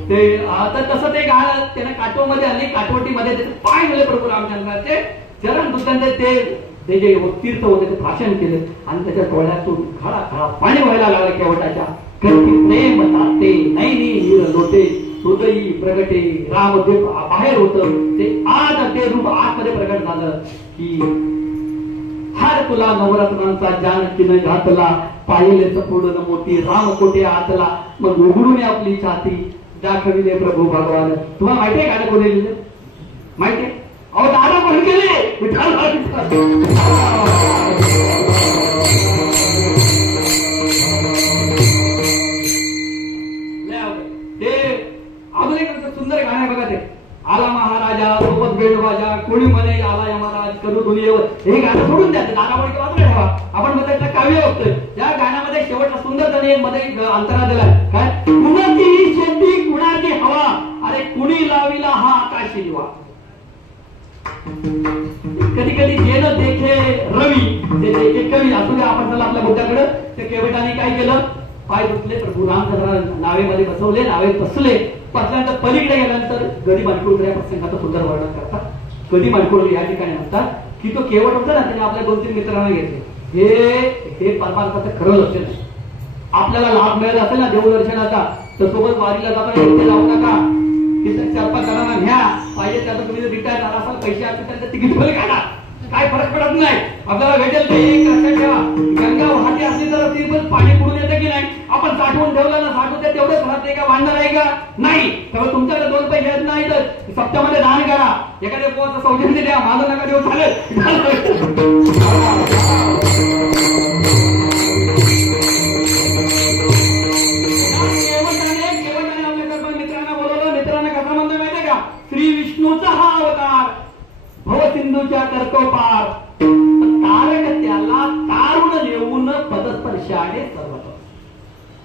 ते आता तसं ते गाणं त्याने काटवमध्ये आली. काटवटीमध्ये पाय गेले प्रभू रामचंद्राचे चरण बुद्धांचे ते ते जे तीर्थ होते ते भाषण केलं आणि त्याच्या डोळ्यातून खळा खळा पाणी व्हायला लागलं केवटाच्या. प्रेम ताते नैनी नीर लोटे हृदयी प्रगटे राम जे बाहेर होत ते आज ते रूप आतमध्ये प्रकट झालं की हार तुला नवरत्नांचा जानकीनं घातला पाहिले सपूर्ण मोठी राम कोठे आतला मग उघडून आपली छाती दाखविले प्रभू भगवान. तुम्हाला माहितीये गाणं कोणी लिहिलं? माहितीये? अहो दादा पण गेले ते अजून एक सुंदर गाणं आहे बघा. ते आला महाराजा सोबत बेडवाजा कोणी म्हणे आला यमराज करू दुनियेवर. हे गाणं सोडून द्या, दादा पण वाचलं ठेवा. आपण मध्ये काव्य बघतोय या गाण्यामध्ये शेवटला सुंदर त्याने मध्ये अंतरा दिलाय काय, कुणाची शेती कुणाची हवा अरे कुणी लाविला हा आकाशी दिवा. कधी कधी जेणं देखे रवी ते देखे कवी असू द्या. आपण चला आपल्या मुद्द्याकडे. ते केवटाने काय केलं, पाय धुतले प्रभू रामचंद्र नावेमध्ये बसवले, नावेत बसले. बसल्यानंतर पलीकडे गेल्यानंतर गडी मानकुळकर या प्रसंगाचं सुंदर वर्णन करतात. गडी मानकुळकर या ठिकाणी म्हणतात की तो केवट होता ना, त्याने आपल्या 2-3 मित्रांना घेतले. हे परमार्थाचं खरं लक्षण आहे. आपल्याला लाभ मिळत असेल ना देवदर्शनाचा तर सोबत वारीला जाताना एकटे जाऊ नका. 4-5 जणांना घ्या. पाहिजे त्याचं तुम्ही रिटायर झाला असाल पैसे असतील त्यांचं तिकीट भले काढा, काय फरक पडत नाही. आपल्याला भेटेल ते एक लक्षात ठेवा. गंगा वाहती असली तर ती पाणी पुरून येतं की नाही. आपण साठवून ठेवलं ना, साठवून ते तेवढंच राहते का, वाढणार आहे का नाही. तेव्हा तुमच्याकडे 2 पैसे येत नाही तर सप्त्यामध्ये दान करा. एखाद्या पोहाचं सौजन्य द्या, माझं नका देऊ चालेल. श्री विष्णूचा हा अवतार भवसिंधूच्या करतो पार तारक त्याला तारुण येऊन पदस्पर्शाने सर्वतो.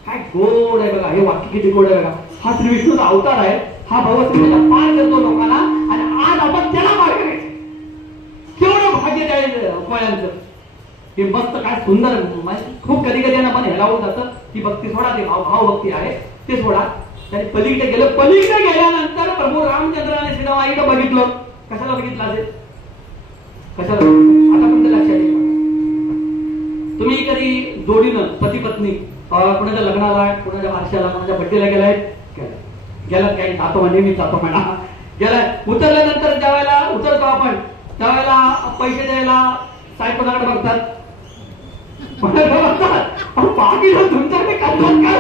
काय गोड आहे बघा हे वाक्य, किती गोड आहे बघा. हा श्री विष्णूचा अवतार आहे. हा भवसिंधूचा पार करतो लोकांना आणि आज आपण त्याला पार करायचं. केवढं भाग्य द्यायचं कोळ्यांचं. हे मस्त काय सुंदर. खूप कधी कधी आपण हेलावून जातं की भक्ती सोडा, ते भाव भक्ती आहे ते सोडा. त्याने पलीकडे गेलं. पलीकडे गेल्यानंतर प्रभू रामचंद्राने सीतामाईकडे बघितलं. कशाला बघितलं असेल, कशाला बघितलं आता पण लक्षात येईल. तुम्ही कधी जोडीनं पती पत्नी कोणाच्या लग्नाला, कोणाच्या वारशाला, कोणाच्या बड्डेला गेलाय, गेलात काही जातो म्हणजे मी जातो म्हणा गेलाय. उतरल्यानंतर ज्या वेळेला उतरतो आपण त्यावेळेला पैसे द्यायला साहेब कोणाकडे बघतात, बाकी तुमच्याकडे करतात काय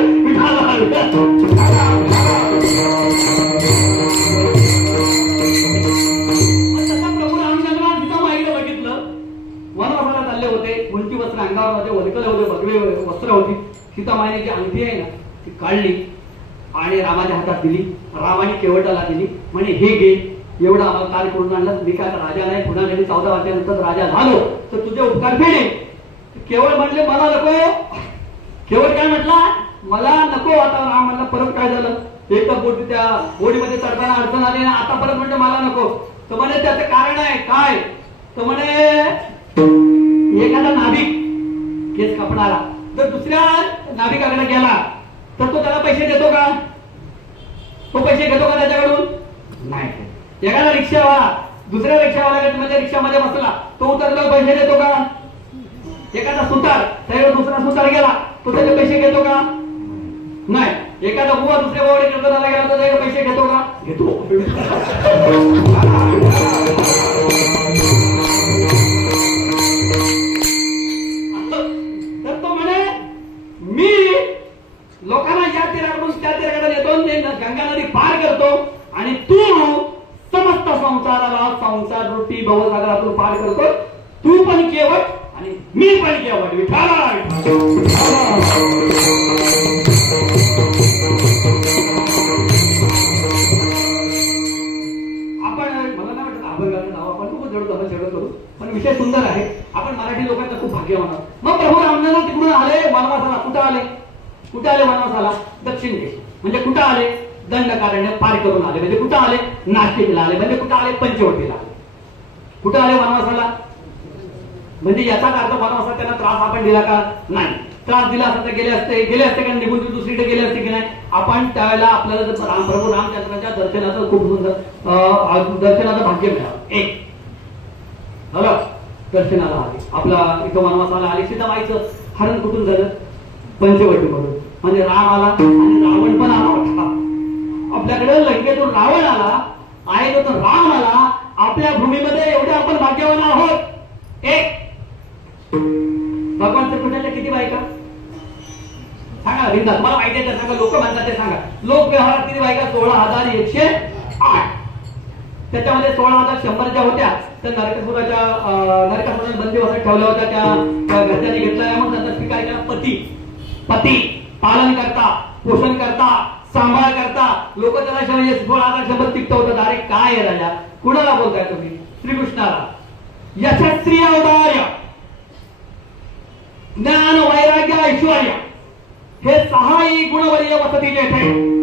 वनवासाला चालले होते. उंची वस्त्र अंगावर होते, वलकले होते, भगवे वस्त्र होती. सीतामाईने जी अंगठी आहे ना ती काढली आणि रामाच्या हातात दिली. रामाने केवटाला दिली. म्हणे हे घे, एवढा आम्हाला कार्य करून आणलं. मी काय राजा नाही, पुन्हा कधी 14 वर्षानंतर राजा झालो तर तुझे उपकार फेडे. केवळ म्हणले मला नको. केवळ काय म्हटला, मला नको. आता राम म्हणला परत काय झालं, एक तर त्या होडीमध्ये चढताना अडचण आली ना, आता परत म्हणते मला नको. तर म्हणे त्याचं कारण आहे काय, तर म्हणे एखादा नाभिक केस कापणारा जर दुसऱ्या नाभिकाकडे गेला तर तो त्याला पैसे देतो का, तो पैसे घेतो का त्याच्याकडून, नाही. एखादा रिक्षावाला दुसऱ्या रिक्षावाल्यामध्ये रिक्षामध्ये बसला, तो उतरल्यावर पैसे देतो का. एखादा सुतार त्यावर दुसरा सुतार गेला, तो त्याचे पैसे घेतो का, नाही. एखादा बुवा दुसऱ्या बुवाकडे कीर्तनाला गेला तर त्याचे पैसे घेतो का, घेतो. तर तो म्हणे मी लोकांना या तीराकडून त्या तीराकडे येतो, गंगा नदी पार करतो आणि तू समस्त संसाराला संसार रूपी भवसागरातून पार करतो. तू पण केवट आणि मी पण केवट. विठाला आपण मला नाही वाटत अभंगाचं नाव आपण खूप जड करू, पण विषय सुंदर आहे. आपण मराठी लोकांचं खूप भाग्यवान आहोत. मग प्रभू रामचंद्र तिकडून आले वनवासाला. कुठं आले, कुठे आले वनवासाला, दक्षिण देश. म्हणजे कुठं आले, दंडकारण्य पार करून आले. म्हणजे कुठं आले, नाशिकला आले. म्हणजे कुठं आले, पंचवटीला आले. कुठं आले वनवासाला. म्हणजे याचा अर्थ वनवासात त्यांना त्रास आपण दिला का, नाही. त्रास दिला असता तर गेले असते का निघून दुसरीकडे गेले असते की नाही. आपण त्यावेळेला आपल्याला जर प्रभू रामचंद्राच्या दर्शनाचं खूप सुंदर दर्शनाचं भाग्य मिळालं. एक झालं. दर्शनाला आले. आपला इथं वनवासाला आले. सीताबाईचं हरण कुठून झालं? पंचवटीमधून. म्हणजे राम आला आणि रावण पण आला होता. आपल्याकडे लंकेतून रावण आला, अयोध्येतून राम आला. आपल्या भूमीमध्ये एवढे आपण भाग्यवान आहोत. एक भगवान श्रीकृष्णाच्या किती बायका सांगा बिंदास, मला माहिती आहे ते सांगा. लोक म्हणतात ते सांगा. लोक व्यवहारात किती बायका? 16,108. त्याच्यामध्ये 16,100 ज्या होत्या त्या नरकासुराला बंदीवासात ठेवल्या होत्या. त्या घरच्यांनी घेतल्या म्हणून त्यांचा स्वीकार केला. पती पालन करता, पोषण करता, सांभाळ करता. लोक त्याला 16,100 टिकवतात. अरे काय आहे राजा, कुणाला बोलताय तुम्ही? श्रीकृष्णाला. यशस्वी अवतार्य, ज्ञान वैराग्य ऐश्वर्य हे 6ही गुणवर्य वसती जेथे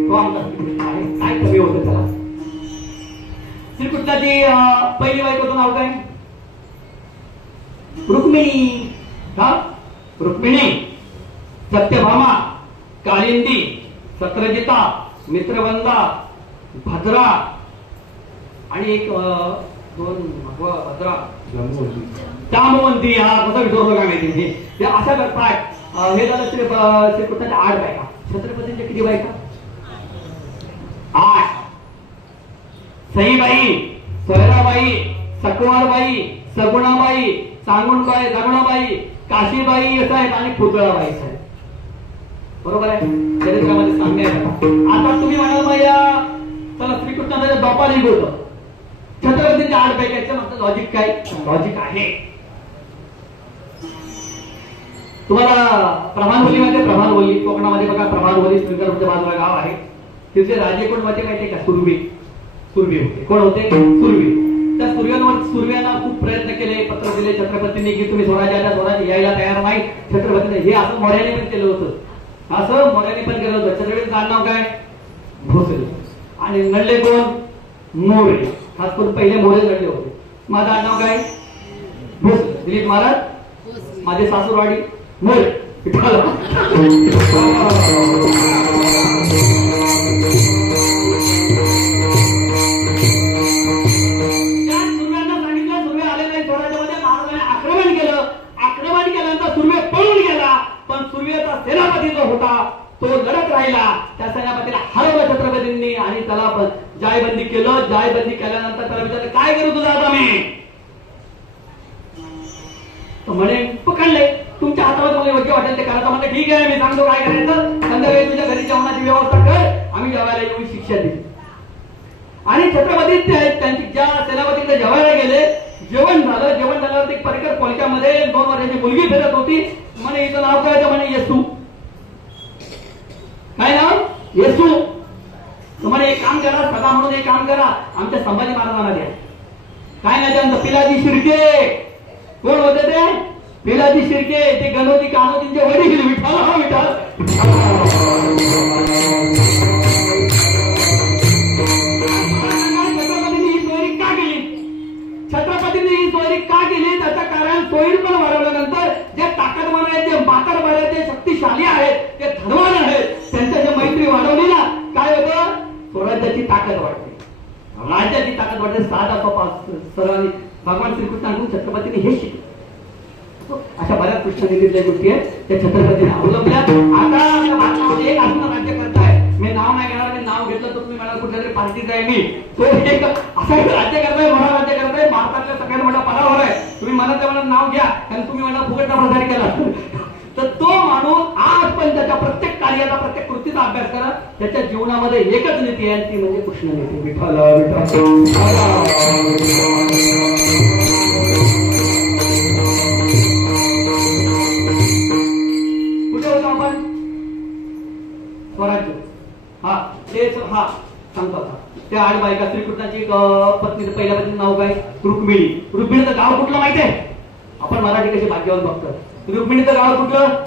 तो आमचा श्रीकृष्ण आहे. काय कमी होतं त्याला? श्रीकृष्णाची पहिली बायकोचं नाव काय? रुक्मिणी. हा, रुक्मिणी, सत्यभामा, कालिंदी, सत्रजिता, मित्रवंदा, भद्रा आणि एक दोन भद्रा जामवंती. हा कसं विसरलो काय माहिती. हे अशा करतात. हे झालं श्रीकृष्णाच्या 8 बायका. छत्रपतींच्या किती बायका? 8. सईबाई, सोयराबाई, सकवारबाई, सगुणाबाई, सांगुणबाई, दगुणाबाई, काशीबाई असं आहेत आणि पुतळाबाई आहेत. बरोबर आहे. चरित्रामध्ये सांगणे आता तुम्ही म्हणाल भैया चला श्रीकृष्णाचा बापा लिंग होतं. छत्रपतींच्या 8 बायकांचं मागचं लॉजिक काय? लॉजिक आहे. तुम्हाला प्रभानवलीमध्ये प्रभानवली कोकणामध्ये बघा. प्रभानवली श्रीकृष्णाच्या बाजूला गाव आहे. तिथले राजे कोण होते माहितीये का? सुरवी होते. कोण होते? सुरवी. त्या सुरव्यांना खूप प्रयत्न केले, पत्र दिले छत्रपतींनी की तुम्ही स्वराज्य यायला तयार नाही. छत्रपतीने हे असं मोर्याने पण केलं होतं. असं मोर्याने पण केलं होतं. छत्रपतीचं नाव काय? भोसले. आणि नडले कोण? मोरे. खास करून पहिले मोरे नडले होते. माझं आडनाव काय? भोसले. दिलीप महाराज, माझे सासूरवाडी मोरे. सेनापती जो होता तो लढत राहिला. त्या सेनापतीला हरवलं छत्रपतींनी आणि त्याला जायबंदी केलं. जायबंदी केल्यानंतर त्याला विचारलं काय करू तुझं आता मी? तो म्हणे पकडले. तुमच्या हातामध्ये मला योग्य वाटेल ते करायचं. म्हणजे ठीक आहे मी सांगतो काय करायचं. संध्याकाळी तुझ्या घरी जेवणाची व्यवस्था कर, आम्ही जेवायला येऊन शिक्षा दिली. आणि छत्रपती त्यांची ज्या सेनापतीकडे जेवायला गेले, जेवण झालं. जेवण झाल्यावर एक परिकर कोलक्यामध्ये 2 वर्षाची मुलगी फिरत होती. म्हणे हिचं नाव काय? म्हणे येसू. काय नाव? येसू. म्हणे एक काम करा, सदा म्हणून एक काम करा, आमच्या संभाजी महाराजांना द्या. काय नाही त्यांचं? पिलाजी शिर्के. कोण होते ते? पिलाजी शिर्के. ते गणोजी कान्होजींचे वडील. विठ्ठल विठ्ठल. छत्रपतींनी ही सोयरी का केली? त्याचं कारण सोयरी पण वाढवल्यानंतर जे ताकदवान आहेत, जे मातरबार आहेत, जे शक्तिशाली आहेत, जे धनवान आहेत, त्यांच्याशी मैत्री वाढवली ना, काय होतं? स्वराज्याची ताकद वाढते, राज्याची ताकद वाढते. साधा सोपा सर्वांनी भगवान श्रीकृष्णांकडून छत्रपतींनी हे शिकले. अशा बऱ्याच कृष्णनीतीतल्या गोष्टी आहेत त्या छत्रपतीने अवलंबल्या. आता आपल्या भारतामध्ये एक अजून राज्य करताय. मी नाव नाही घेणार. मी नाव घेतलं तर तुम्ही म्हणाल कुठल्या तरी पार्टीचा आहे मी. तो एक असा राज्य करताय, मोठा राज्य करताय, भारतातल्या सगळ्यात मोठा पदावर आहे. तुम्ही म्हणत त्या नाव घ्या आणि तुम्ही म्हणा फुकटचा प्रचार केला. तर तो माणूस आज पण त्याच्या प्रत्येक कार्याचा, प्रत्येक कृतीचा अभ्यास करा. त्याच्या जीवनामध्ये एकच नीती आहे, ती म्हणजे कृष्ण नीती. विठ्ठल कुठे होतो आपण? स्वराज्य. हा तेच. हा सांगतो आता. त्या 8 बायका. श्रीकृष्णाची पत्नीचं पहिल्या पत्नीचं नाव काय? रुक्मिणी. रुक्मिणीचं गाव कुठलं माहिती आहे? आपण मराठी कशी भाग्यवान बघतो. रुक्मिणीचं गाव कुठलं?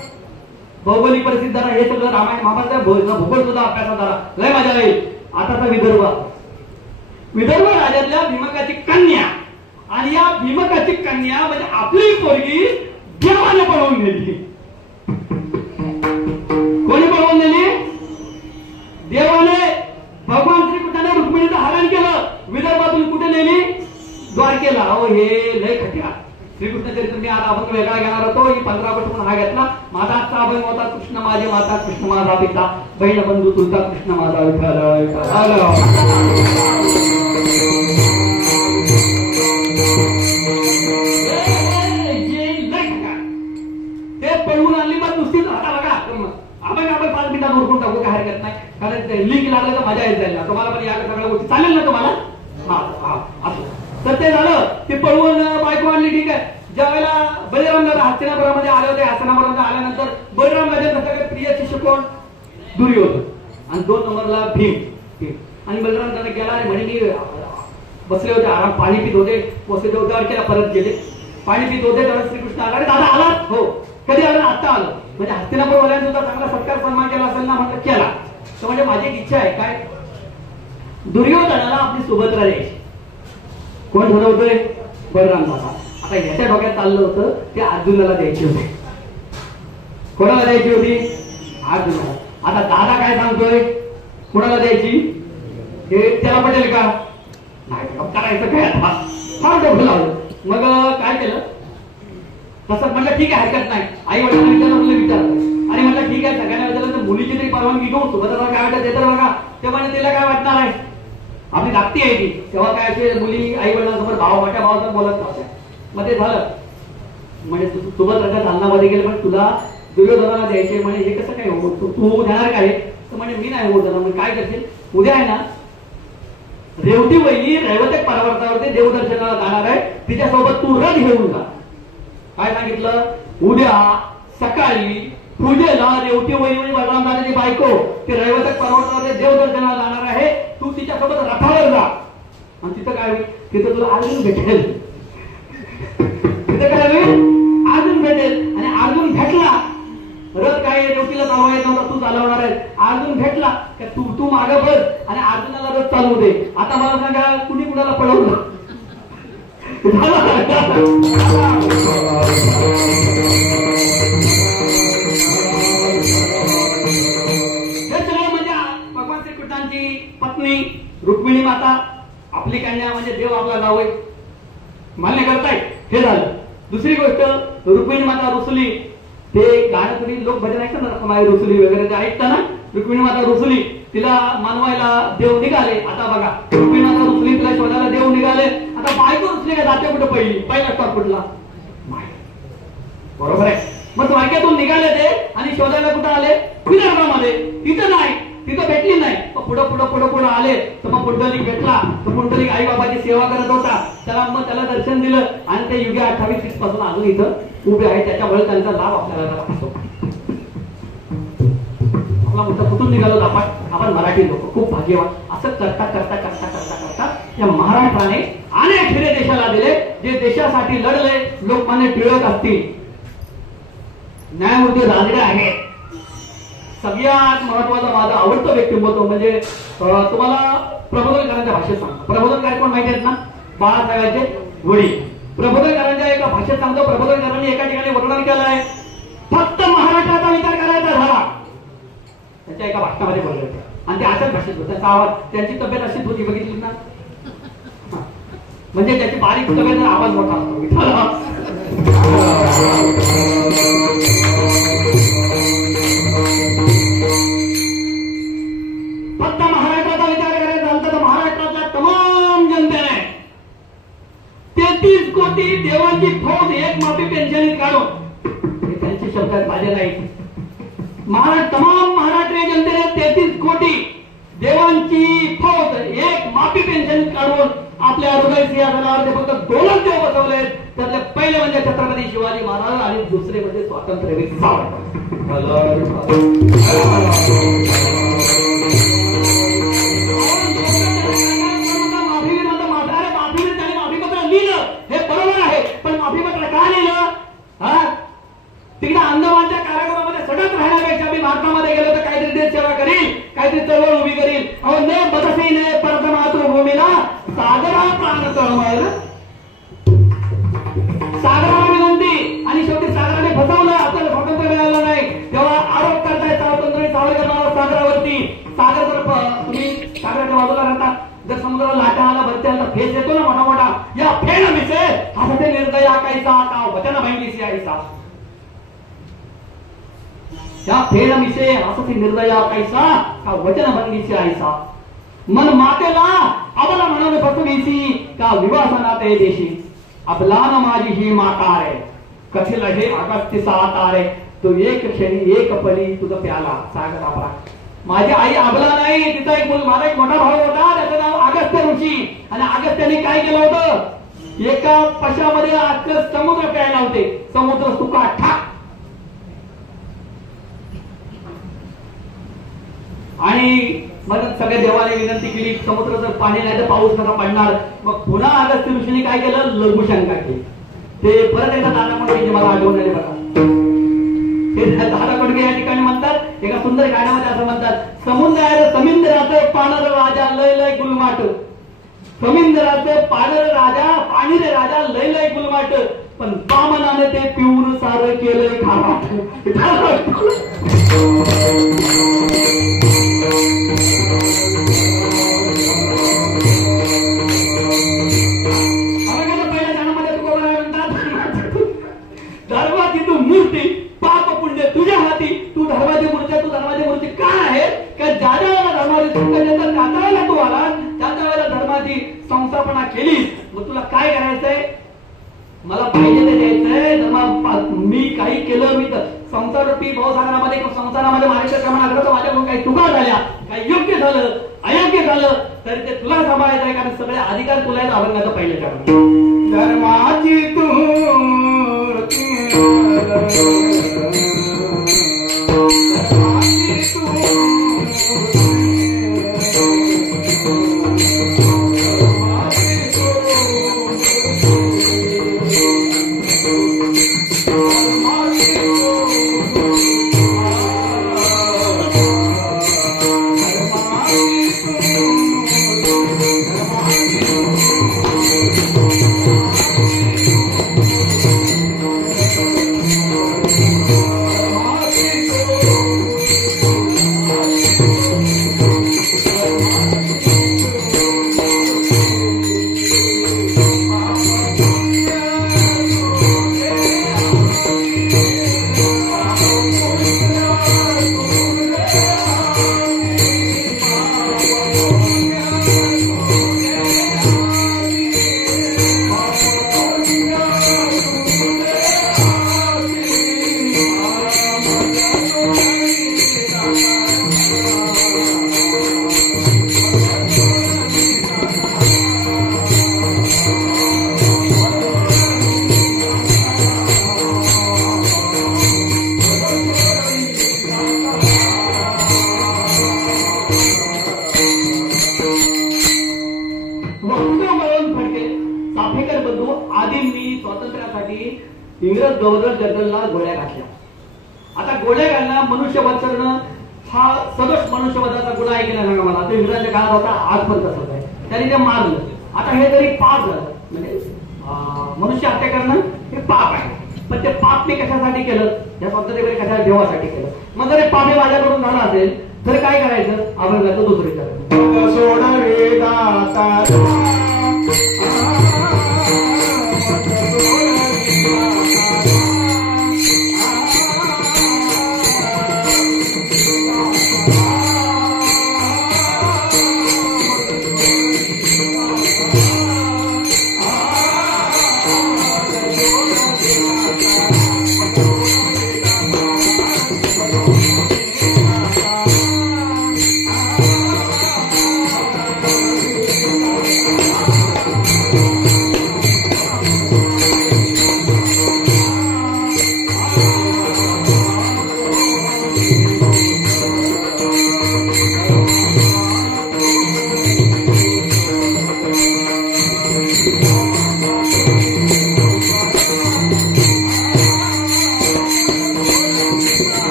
भौगोलिक परिस्थिती जरा हे सगळं रामायण महाभारत भूगोल सुद्धा अभ्यासात झाला. लय मजा येईल. आताचा विदर्भ. विदर्भ राज्यातल्या भीमकाची कन्या. आणि या भीमकाची कन्या म्हणजे आपली पोरगी देवाने पळवून नेली. कोणी पळवून नेली? देवाने. भगवान श्रीकृष्णाने रुक्मिणीचं हरण केलं. विदर्भातून कुठे नेली? द्वारकेला. अहो हे लय खट्या. श्रीकृष्णाचे आता अभंग वेगळा घेणार होतो. ही 15 ऑगस्ट म्हणून हा घेतला. माझा आजचा अभंग होता कृष्ण माझी माता कृष्ण माझा पिता बहीण बंधू तुलता कृष्ण माझा ते पळवून आणली मग नुसतीच आता बघा आपण 5 मिनिटात उरकून टाकू काय हरकत नाही. कारण लिंक लागलं तर मजा येत जाईल ना तुम्हाला. पण या सगळ्या गोष्टी चालेल ना तुम्हाला. हा असं तर ते झालं. ते पळवून बायको आणली ठीक आहे. ज्यावेळेला बळीराम दादा हस्तिनापुरामध्ये आले होते. हस्तिनापुरामध्ये आल्यानंतर बळीराम दादा सगळे प्रिय शिष्य कोण दुर्योधन आणि 2 नंबरला भीम. आणि बळीराम दादा गेला आणि म्हणे बसले होते आराम पाणी पित होते. वसुदेव द्वारकेला परत गेले. पाणी पित होते तेव्हा श्रीकृष्ण आला. दादा आला हो कधी आलं आता आलं. म्हणजे हस्तिनापूरवाल्यांनी सुद्धा चांगला सत्कार सन्मान केला असेल ना म्हटलं केला. तर म्हणजे माझी एक इच्छा आहे काय दुर्योधनाला आपली सुभद्रा द्यायची. कोण ठरवतोय बळीराम दादा. आता याच्या डोक्यात चाललं होतं ते अर्जुनाला द्यायची होती. कोणाला द्यायची होती अर्जुनाला. आता दादा काय सांगतोय कोणाला द्यायची हे त्याला पटेल का नाही करायचं काय आता फार डोकं लावलं. मग काय केलं तसं म्हटलं ठीक आहे हरकत नाही. आई वडिलांना विचारलं आणि म्हटलं ठीक आहे सगळ्यांना विचारलं तर मुलीची तरी परवानगी घेऊ सुभद्राला काय वाटत ते तर बघा. तेव्हा तिला काय वाटणार आहे आपली धाकटी आहे ती. तेव्हा काय असे मुली आई वडिलांसमोर मोठ्या भावासमोर बोलत नव्हत्या. मग ते झालं म्हणजे सुभद्राच्या दालनामध्ये गेले पण तुला दुर्योधनाला द्यायचे म्हणे हे कसं काय हो तू देणार काय तर म्हणे मी नाही होत मग काय करशील उद्या आहे ना रेवती वहिनी रैवतक पर्वतावरती देवदर्शनाला जाणार आहे. तिच्यासोबत तू रथ घेऊन जा. काय सांगितलं उद्या सकाळी पूजेला रेवती वहिनी बलराम दादाची बायको ते रैवतक पर्वतावरती देवदर्शनाला जाणार आहे. तू तिच्यासोबत रथावर जा आणि तिथं काय होईल तिथं तुला अर्जुन भेटेल. तिथं काय होईल अर्जुन भेटेल आणि अर्जुन भेटला रथ काय रेवतीला चालवायचा नव्हता तू चालवणार आहे. अर्जुन भेटला का तू मागं बस आणि अर्जुनाला रथ चालवू दे. आता मला सांगा कुणी कुणाला पळवलं म्हणजे भगवान श्रीकृष्णांची पत्नी रुक्मिणी माता आपली कन्या म्हणजे देव आपला गाव आहे मान्य करताय हे झालं. दुसरी गोष्ट रुक्मिणी माता रुसली ते गाणं कुणी लोक भजन ऐकतात ना माय रुसली वगैरे ते ऐकताना रुक्मिणी माता रुसली तिला मानवायला देव निघाले. आता बघा रुक्मिणी माता रुसली तिला शोधायला देव निघाले. आता बायको रुसली का जाते कुठं पहिला स्टॉप कुठला बरोबर आहे. मग द्वारकेतून निघाले ते आणि शोधायला कुठं आले विदर्भामध्ये. तिथं नाही तिथं भेटली नाही. पुढं आले तर मग पुंडलिक भेटला. तर पुंडलिक आई बाबाची सेवा करत होता. त्याला दर्शन दिलं आणि ते युगे 28 पासून अजून इथं उभे आहे. त्याच्यामुळे त्यांचा लाभ आपल्याला असतो. आपला मुद्दा कुठून निघालो आपण मराठी लोक खूप भाग्यवान. असं करता या महाराष्ट्राने अनेक हिरे देशाला दिले जे देशासाठी लढले. लोकमान्य टिळक असतील न्यायमूर्ती राजडे आहेत. सगळ्यात महत्वाचा माझा आवडतं व्यक्तिमत्व म्हणजे तुम्हाला प्रबोधनकारांच्या भाषेत सांगतो. प्रबोधनकार कोण माहिती आहेत ना बाळासाहेबांचे वडील. प्रबोधनकारांच्या एका भाषेत सांगतो. प्रबोधनकारांनी एका ठिकाणी वर्णन केलं आहे फक्त महाराष्ट्राचा विचार करायचा झाला त्याच्या एका भाषणामध्ये बोलले होते आणि ते अशाच भाषेत होते. त्याचा आवाज त्यांची तब्येत अशीच होती बघितली ना म्हणजे त्याची बारीक तब्येत आवाज मोठा असतो. फक्त महाराष्ट्राचा विचार करायचा झाला तर महाराष्ट्रातल्या तमाम जनतेने 33 कोटी देवांची फौज एक माफी पेन्शन काढून हे त्यांची शब्दात माझे नाही. तमाम महाराष्ट्रीय जनतेने 33 कोटी देवांची फौज एक माफी पेन्शन काढून आपल्या हृदय सिंहासनावर ते फक्त 2च देव बसवले. त्यातले पहिले म्हणजे छत्रपती शिवाजी महाराज आणि दुसरे म्हणजे स्वातंत्र्यवीर सावरकर. माफीपत्र लिहिलं हे बरोबर आहे पण माफीपत्र का लिहिलं तिकडे अंदमानच्या कारागृहामध्ये सडक राहण्यापेक्षा मी भारतामध्ये गेलो तर काहीतरी देश सेवा करील काहीतरी चळवळ उभी करील. अहो ने बदसीने परत मातृभूमीला सागरा प्राण तळमळ सागराला विनंती आणि शेवटी सागराने फसवलं. आपल्याला स्वातंत्र्य मिळालं नाही तेव्हा आरोप करताय स्वातंत्र्य सावरकर सागरावरती. सागर जर तुम्ही सागराच्या बाजूला राहता जर समुद्राला लाटा आला भरती आला फेस येतो ना मोठा या फेड मिसे असं ते निर्दय निर्दया कैसा का वचन भंगीसी ऐसा. त्या फेड मिसे असती निर्दया कैसा का वचन भंगीसी ऐसा. मन मातेला अबला म्हणून फसवीसी का विवासना ते देशी. अबलान माझी ही माता रे कथिल हे अगस्त्य साता रे. तो एक क्षणी एक परी तुझं प्याला सागर आपला. माझी आई अबला नाही, तिचा एक माझा एक मोठा भाऊ होता, त्याचं नाव अगस्त्य ऋषी. आणि अगस्त्याने काय केलं होतं, एका पशामध्ये अख्खं समुद्र प्यायला होते. समुद्र सुका ठाक. आणि मग सगळ्या देवाने विनंती केली, समुद्र जर पाणी नाही तर पाऊस कसा पडणार. मग पुन्हा अगस्त्य ऋषीने काय केलं, लघुशंका केली. ते परत एकदा दादा म्हणून मला आठवण आले बघा. हे दादा कोंडके या ठिकाणी म्हणतात, एका सुंदर गाण्यामध्ये असं म्हणतात, समुद्राचं पाणर राजा लय लय गुलमाट. समुद्राचं पाणर राजा पाणीर राजा लय लय गुलमाट. पण बामनाने ते पिऊन सारं केलंय खाराट. धर्माची तू मूर्ती पाप पुण्य तुझ्या हाती. तू धर्माची मूर्ती काय आहे का ज्या वेळेला धर्माची त्या वेळेला तू आला, त्या वेळेला धर्माची संस्थापना केली. मग तुला काय करायचंय, मला पाहिजे ते द्यायचंय. मी काही केलं, मी तर संसारूपी भावसागरामध्ये संसारामध्ये माझ्या माझ्याकडून काही चुका झाल्या, काही योग्य झालं अयोग्य झालं तरी ते तुला सांभाळायचं आहे. कारण सगळे अधिकार तुला आहेत औरंगाचं पहिलं कारण. धर्माची तू इंग्रज गव्हर्नर जनरलला गोळ्या घातल्या. आता गोळ्या घालणं मनुष्यवध करणं हा सदोष मनुष्यवधाचा गुन्हा आहे की नाही सांगा मला. तो इंग्रजांच्या काळात होता, आज पण तसंच आहे. त्यांनी ते मारलं. आता हे जरी पाप झालं, म्हणजे मनुष्य हत्या करणं हे पाप आहे. पण ते पाप मी कशासाठी केलं, या स्वातंत्र्य कशा देवासाठी केलं. मग जर पाप हे माझ्याकडून झालं असेल तर काय करायचं, औरंगाचं दुसरी करायचं. सोडवे दाता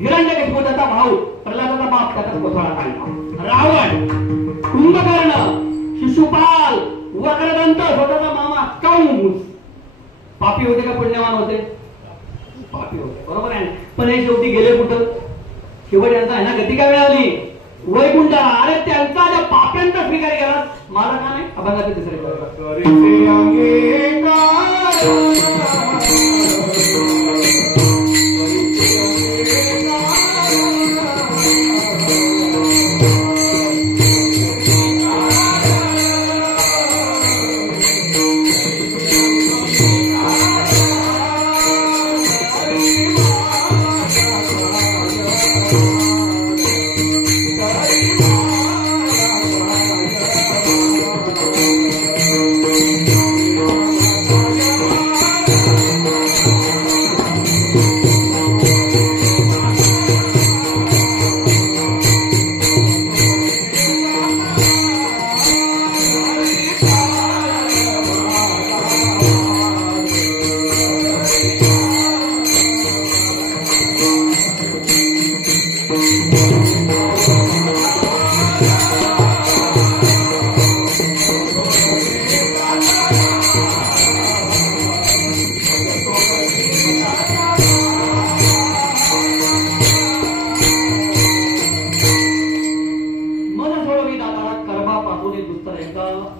हिरण्यकशिपू त्याचा भाऊ, प्रल्हादाचा बाप त्याचा कोथळा काढला, रावण, कुंभकर्ण, शिशुपाल, वक्रदंत, स्वतःचा मामा कंस. पापी होते का पुण्यवान होते? पापी होते, बरोबर आहे. पण हे शेवटी गेले कुठं? शेवट यांचा आहे ना गती काय मिळाली? वैकुंठाला. अरे त्यांचा ज्या पाप्यांचा स्वीकार केला, मला का नाही? अभंगाचे तिसरे करीचे अंगीकार.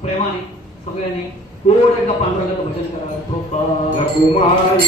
प्रेमाने सगळ्यांनी गोड एकदा पांडुरंगाचं भजन करावं. रघुमाई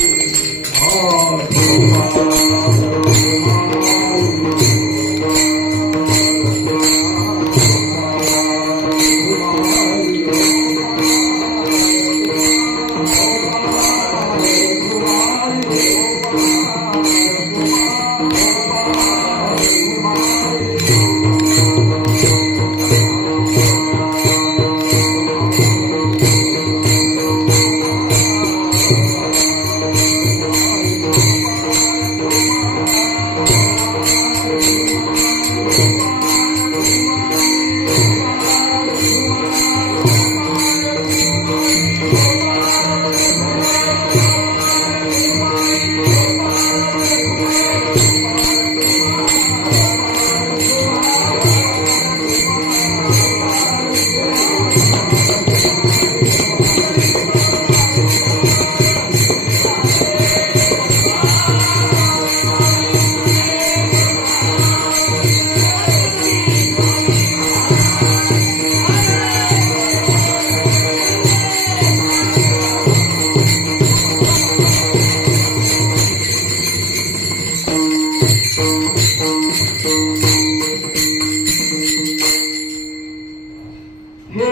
हे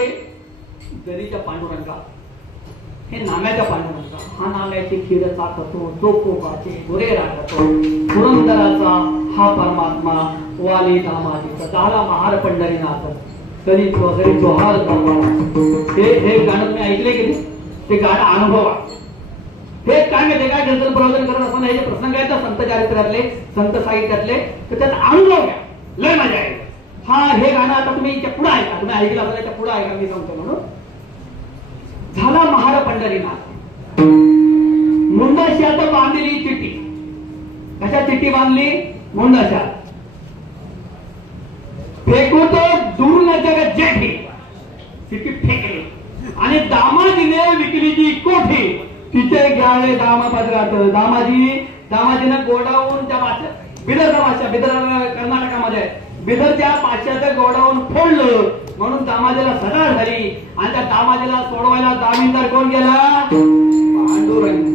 गरीच्या पांडुरंगा, हे नाम्याच्या पांडुरंगा, हा नाम्याची खीर चाकतो, तो कोपाचे गोरे राखतो, पुरंदराचा हा परमात्मा, वाली दामाजीचा झाला महार पंढरीनाथ, कधी वगैरे जोहार हे गाणं तुम्ही ऐकले की नाही? ते गाणं अनुभवा. हे काय माहिती काय कीर्तन प्रवचन करत असताना हे जे प्रसंग आहेत संत चारित्र्यातले, संत साहित्यातले, तर त्याचा अनुभव घ्या, लय मजा आहे. हा हे गाणं आता तुम्ही इथे पुढे ऐका, तुम्ही ऐकलं असेल याच्या पुढे ऐका, मी सांगतो म्हणून. झाला महार पंढरीनाथ, मुंडाशात बांधली चिठ्ठी. कशा चिठ्ठी बांधली? मुंडाशात. फेकू तो दूर न जग जेठी, चिठ्ठी फेकली आणि दामाजीने विकली ती कोठी. तिथे घ्यावे दामा पदरात. दामाजीनं गोडाऊन त्या भाषा, बिदरचा भाषा, बिदर कर्नाटकामध्ये आहे, बिदरच्या पाचशेचं गोडाऊन फोडलं म्हणून दामाजीला सदा झाली. आणि त्या दामाजीला सोडवायला जामीनदार कोण गेला? पांडुरंग.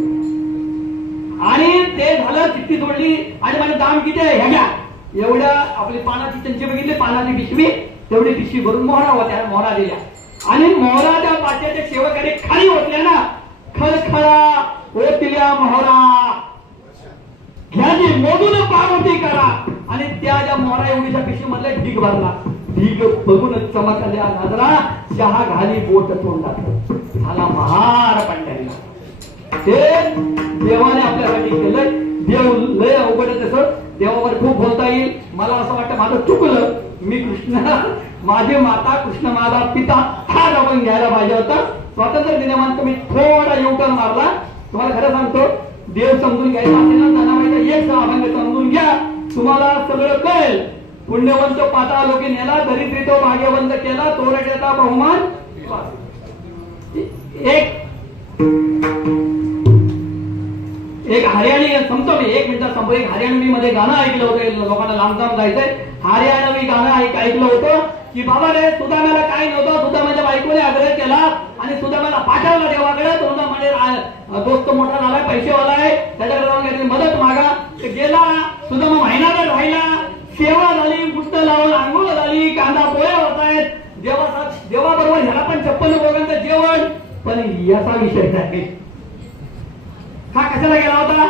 आणि ते झालं, चिठ्ठी सोडली आणि माझे दाम किती आहे ह्या घ्या. एवढ्या आपली पानाची चंची बघितली, पानाची पिशवी, तेवढी पिशवी भरून मोहरा होत्या, मोहरा दिल्या. आणि मोहरा त्या पाचशेच्या सेवकाने खाली ओतल्या ना, खळखळा ओतल्या मोहरा, घ्याची मोजून पावती करा. आणि त्या ज्या मोहरा एवढीच्या पिशवी मधल्या ढीग भरला. ढीग बघून चमकल्या नजरा, चहा घाली बोट तोंडात. झाला महार पंढरीला. ते देवाने आपल्यासाठी केलंय. देव लय अवघड आहे, तसं देवावर खूप बोलता येईल. मला असं वाटतं माझं चुकलं, मी कृष्ण, माझी माता कृष्ण माझा पिता हा आपण घ्यायला पाहिजे होता. स्वातंत्र्य दिनामानंतर मी थोडा युटर्न मारला. तुम्हाला खरं सांगतो, देव समजून घ्यायचा असेल ना, जनाबाईचा एक अभंग समजून घ्या, तुम्हाला सगळं कळेल. पुण्यवंत पाता लोकी नेला, दरिद्री तो भाग्यवंत केला, तोरट्याचा बहुमान. एक हरियाणी संपतो मी, 1 मिनिटात संपतो. एक हरियाणवी मध्ये गाणं ऐकलं होतं, लोकांना लांब लांब जायचंय. हरियाणवी गाणं ऐकलं होतं की बाबा रे सुदामाला काय नव्हतं, सुदामाच्या बायकोने आग्रह केला आणि सुदामाला पाठवला देवाकडे. सुद्धा म्हणे दोस्त मोठा झालाय, पैसेवाला आहे, त्याच्याकडे जाऊन काहीतरी मदत मागा. गेला सुदामा महिनाभर राहिला, सेवा झाली, बुट्ट लावून आंघोळ झाली, कांदा पोहे होत आहेत, देवाबरोबर ह्याला पण 56 भोगांचं जेवण. पण याचा विषय नाही. हा कशाला गेला होता?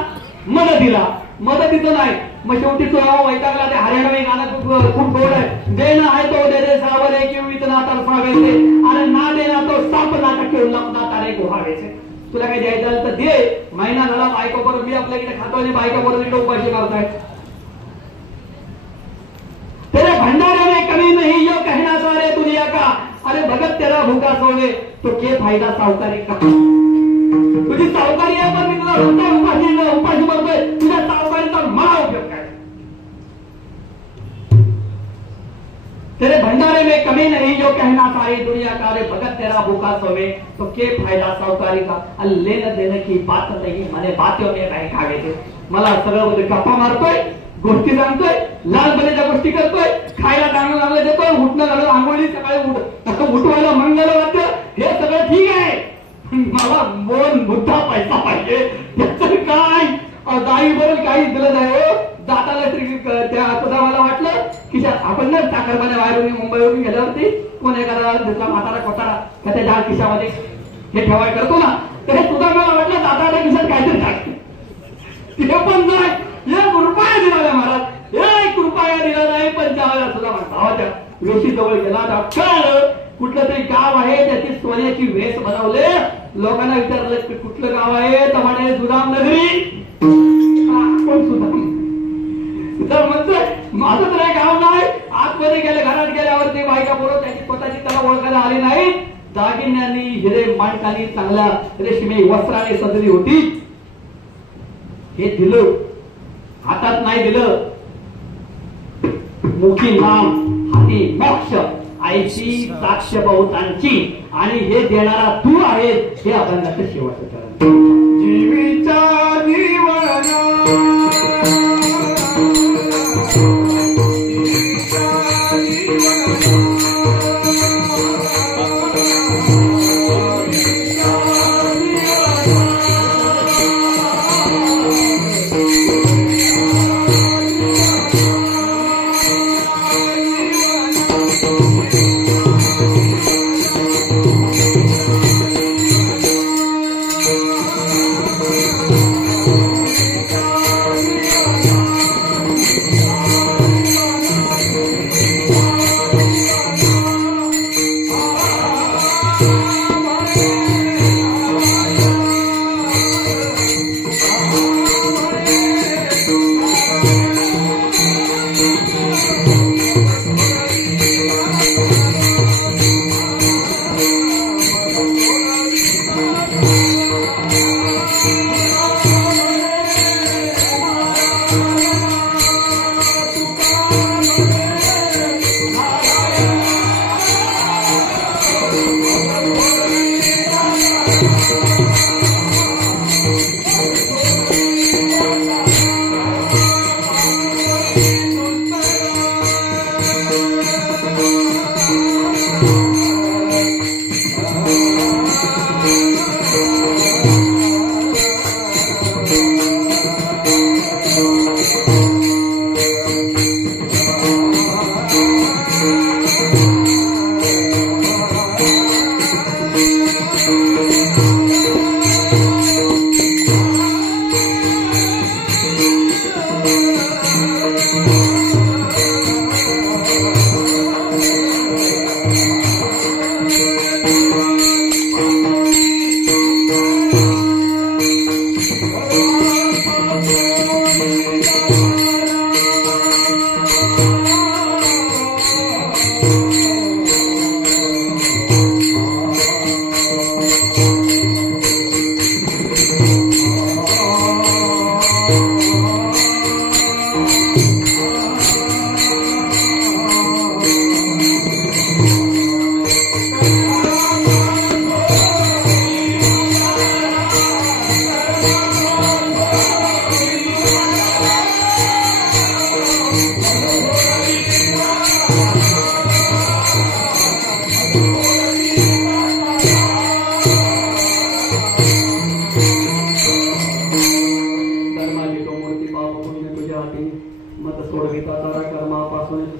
मदतीचं नाही. मग शेवटी तो वैतागला. ते हरियाणवी गाणं खूप गोड आहे. देणं आहे तो दे दे सावरे किंवा इतना तरसावेचे, अरे ना देना तो साप नाटक ठेवून लपना तारे गुहावेचे. तुला काही द्यायचं तर दे. महिना झाला बायको बरोबर मी आपल्या इथे खातो आणि बायका बरोबर इकडे उपाशी करताय. तेरे भंडारे में कमी नहीं यो कहना सारे दुनिया का, अरे भगत तेरा भूखा सोवे तो के फायदा सावकारी का. तुझी सावकारी आहे पण मी तुला रोजचा उपाशी करतोय. तुझ्या सावकारीचा मला उपयोग काय? तेरे भंडारे में कमी नहीं जो कहना सारी दुनिया का, अरे भगत तेरा भूखा सोवे तो के फायदा सावकारी का. आणि लेणं देणं की बात नाही, म्हणे बातें में काय खावे. मला सगळं गप्पा मारतोय, गोष्टी सांगतोय, लहानपणीच्या गोष्टी करतोय, खायला चांगलं देतोय, उठणं घालून आंघोळी सकाळी उठवायला मंगल वाटतं. हे सगळं ठीक आहे. मला मोन मुद्दा पैसा पाहिजे. त्याचं काय गाई बरोबर काही दिलं नाही. जाताना त्या मला वाटलं की आपण ना साखरपाण्या बाहेरून मुंबईवरून गेल्यावरती कोण एखादा म्हातारा कोतारा त्याच्या झाड खिशामध्ये हे ठेवाय करतो ना, तर हे सुद्धा मला वाटलं दादाच्या खिशात काहीतरी टाकते. ते पण नाही. 1 रुपया दिला नाही महाराज, 1 रुपया दिला नाही. पण त्यावेळेला सुद्धा भावाच्या वेशी जवळ गेला. कळलं कुठलं तरी गाव आहे, त्याची सोन्याची वेस बनवले. लोकांना विचारलं की कुठलं गाव आहे, तर म्हणे सुदाम नगरी. कोण सुदाम? तर म्हणतोय माझं तर हे गाव नाही. आतमध्ये गेले, घरात गेल्यावरती बायका बोलत त्याची स्वतःची त्याला ओळखायला आली नाही. दागिन्यांनी हिरे माणकानी चांगल्या रेशमी वस्त्राने सजली होती. हे दिलं, हातात नाही दिलं. मुखी नाम, हाती मोक्ष, आईची साक्ष बहुतांची, आणि हे देणारा तू आहे. हे अभंगाचं शेवटचं चरण. जीवीचा जीवना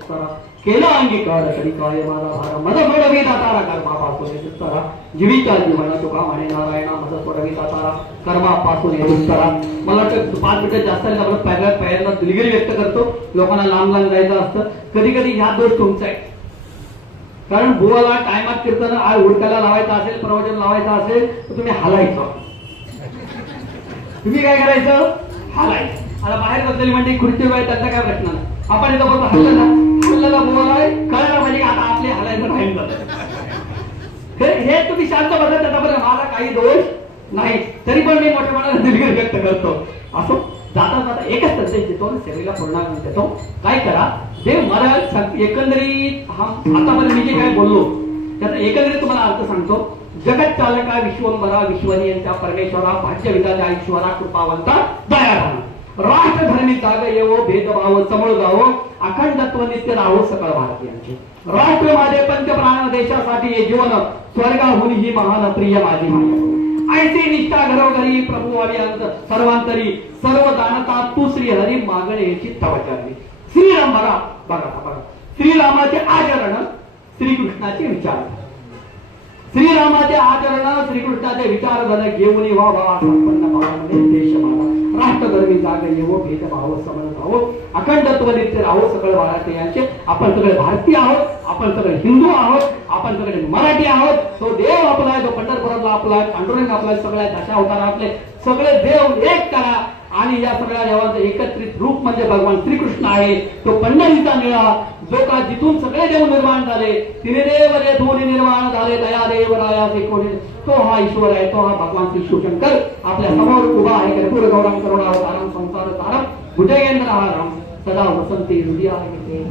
विस्तारा केला अंगीकार कधी काय माझा भार मज सोडवी दातारा कर्मापासून विस्तारा जीविका जीवना तुका म्हणे नारायणा मज सोडवी दातारा कर्मापासून विस्तारा. मला वाटतं 5 मिनिटं जास्त झाली आपण पहिल्यांदा दिलगिरी व्यक्त करतो. लोकांना लांब लांब जायचं असतं. कधी कधी ह्या दोष तुमचा आहे. कारण बुवाला टायमात कीर्तन आज उडकायला लावायचं असेल प्रवचन लावायचं असेल तर तुम्ही हलायचं. तुम्ही काय करायचं हालायचं. आता बाहेर बसलेली म्हणजे खुर्ची वेळ त्यांचा काय प्रश्न नाही. आपण इथं बघतो हल्ला बोलायला कळायला पाहिजे की आता आपले हालायचं टाइम झालं. हे तुम्ही शांत बसा. त्याच्याबद्दल माझा काही दोष नाही. तरी पण मी मोठ्या मनाला दिलगिरी व्यक्त करतो. असो जाता जाता एकच संदेश देतो सेवेला पूर्ण देतो. काय करा देव महाराज एकंदरीत आतापर्यंत मी जे काय बोललो त्याचा एकंदरीत तुम्हाला अर्थ सांगतो. जगत चालका विश्वंभरा विश्वनियंता परमेश्वरा भाग्य विधाता ईश्वरा कृपावंता दयावान राष्ट्र धर्मी जाग येवो भेदभाव समोर जावो अखंडत्व नित्य राहो सकळ भारतीयांचे. राष्ट्र माझे पंचप्राण देशासाठी हे जीवन स्वर्गाहून ही महान प्रिय माझी माया. ऐसी निष्ठा घरोघरी प्रभू अंत सर्वांतरी सर्व दानता तू श्री हरी मागणेची तवचारली. श्रीराम बघा श्रीरामाचे आचरण श्रीकृष्णाचे विचार. श्रीरामाचे आचरण श्रीकृष्णाचे विचार झाले घेऊन वा भावा संपन्न भावामध्ये देश माझा राष्ट्रधर्मी जाग येवो भेदभाव समज भावो अखंडत्व नित्य राहो सकळ भारतीयांचे. आपण सगळे भारतीय आहोत. आपण सगळे हिंदू आहोत. आपण सगळे मराठी आहोत. तो देव आपला आहे. तो पंढरपुरातला आपला आहे. पांडुरंग आपला सगळ्या दशावतार आपले सगळे देव एक करा. आणि या सगळ्या देवांचं एकत्रित रूप म्हणजे भगवान श्रीकृष्ण आहे. तो पंढरीचा निळा जो का जिथून सगळे देव निर्माण झाले तिने देव रे दोन्ही निर्माण झाले दया देव राया कोणी तो हा ईश्वर आहे. तो हा भगवान श्री शिवशंकर आपल्या समोर उभा आहे. कर्पूर गौरम करुणावतारम संसार तारम भुजगेंद्र राम सदा वसंती हृदया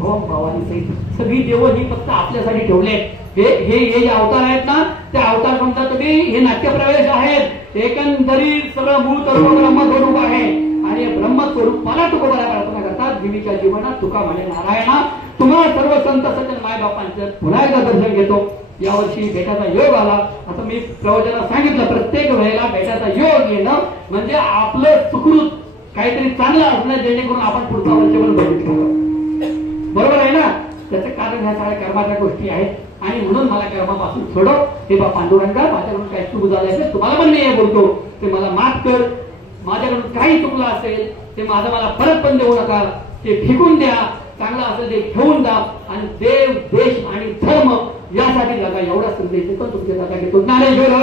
ओम भवानी सहित सगळी देव ही फक्त आपल्यासाठी ठेवले. हे जे अवतार आहेत ना ते अवतार समजा तुम्ही हे नाट्यप्रवेश आहेत. एकंदरीत सगळं मूळ तत्व ब्रह्मस्वरूप आहे आणि ब्रह्मस्वरूपाला तुकोबाला प्रार्थना करतात. जीवीच्या जीवनात तुका म्हणे नारायणा तुम्हाला सर्व संत सज्जन माय बापांचं पुन्हा एकदा दर्शन घेतो. यावर्षी भेटाचा योग आला असं मी प्रवचनात सांगितलं. प्रत्येक वेळेला भेटाचा योग येणं म्हणजे आपलं सुखरूप काहीतरी चांगलं असणं जेणेकरून आपण पुढचा वर्षभर बघितलं. बरोबर आहे ना. त्याचं कारण ह्या सगळ्या कर्माच्या गोष्टी आहेत. आणि म्हणून मला कर्मापासून सोडव. हे बा पांडुरंगा माझ्याकडून काय चूक झाले असेल तुम्हाला पण मी बोलतो ते मला माफ कर. माझ्याकडून काही चुकलं असेल ते माझं मला परत पण देऊ नका. ते फेकून द्या. चांगलं असेल ते घेऊन द्या. आणि देव देश आणि धर्म यासाठी जगा एवढा संदेश देतो तुमच्या जागा घेतो. ज्ञानेश्वर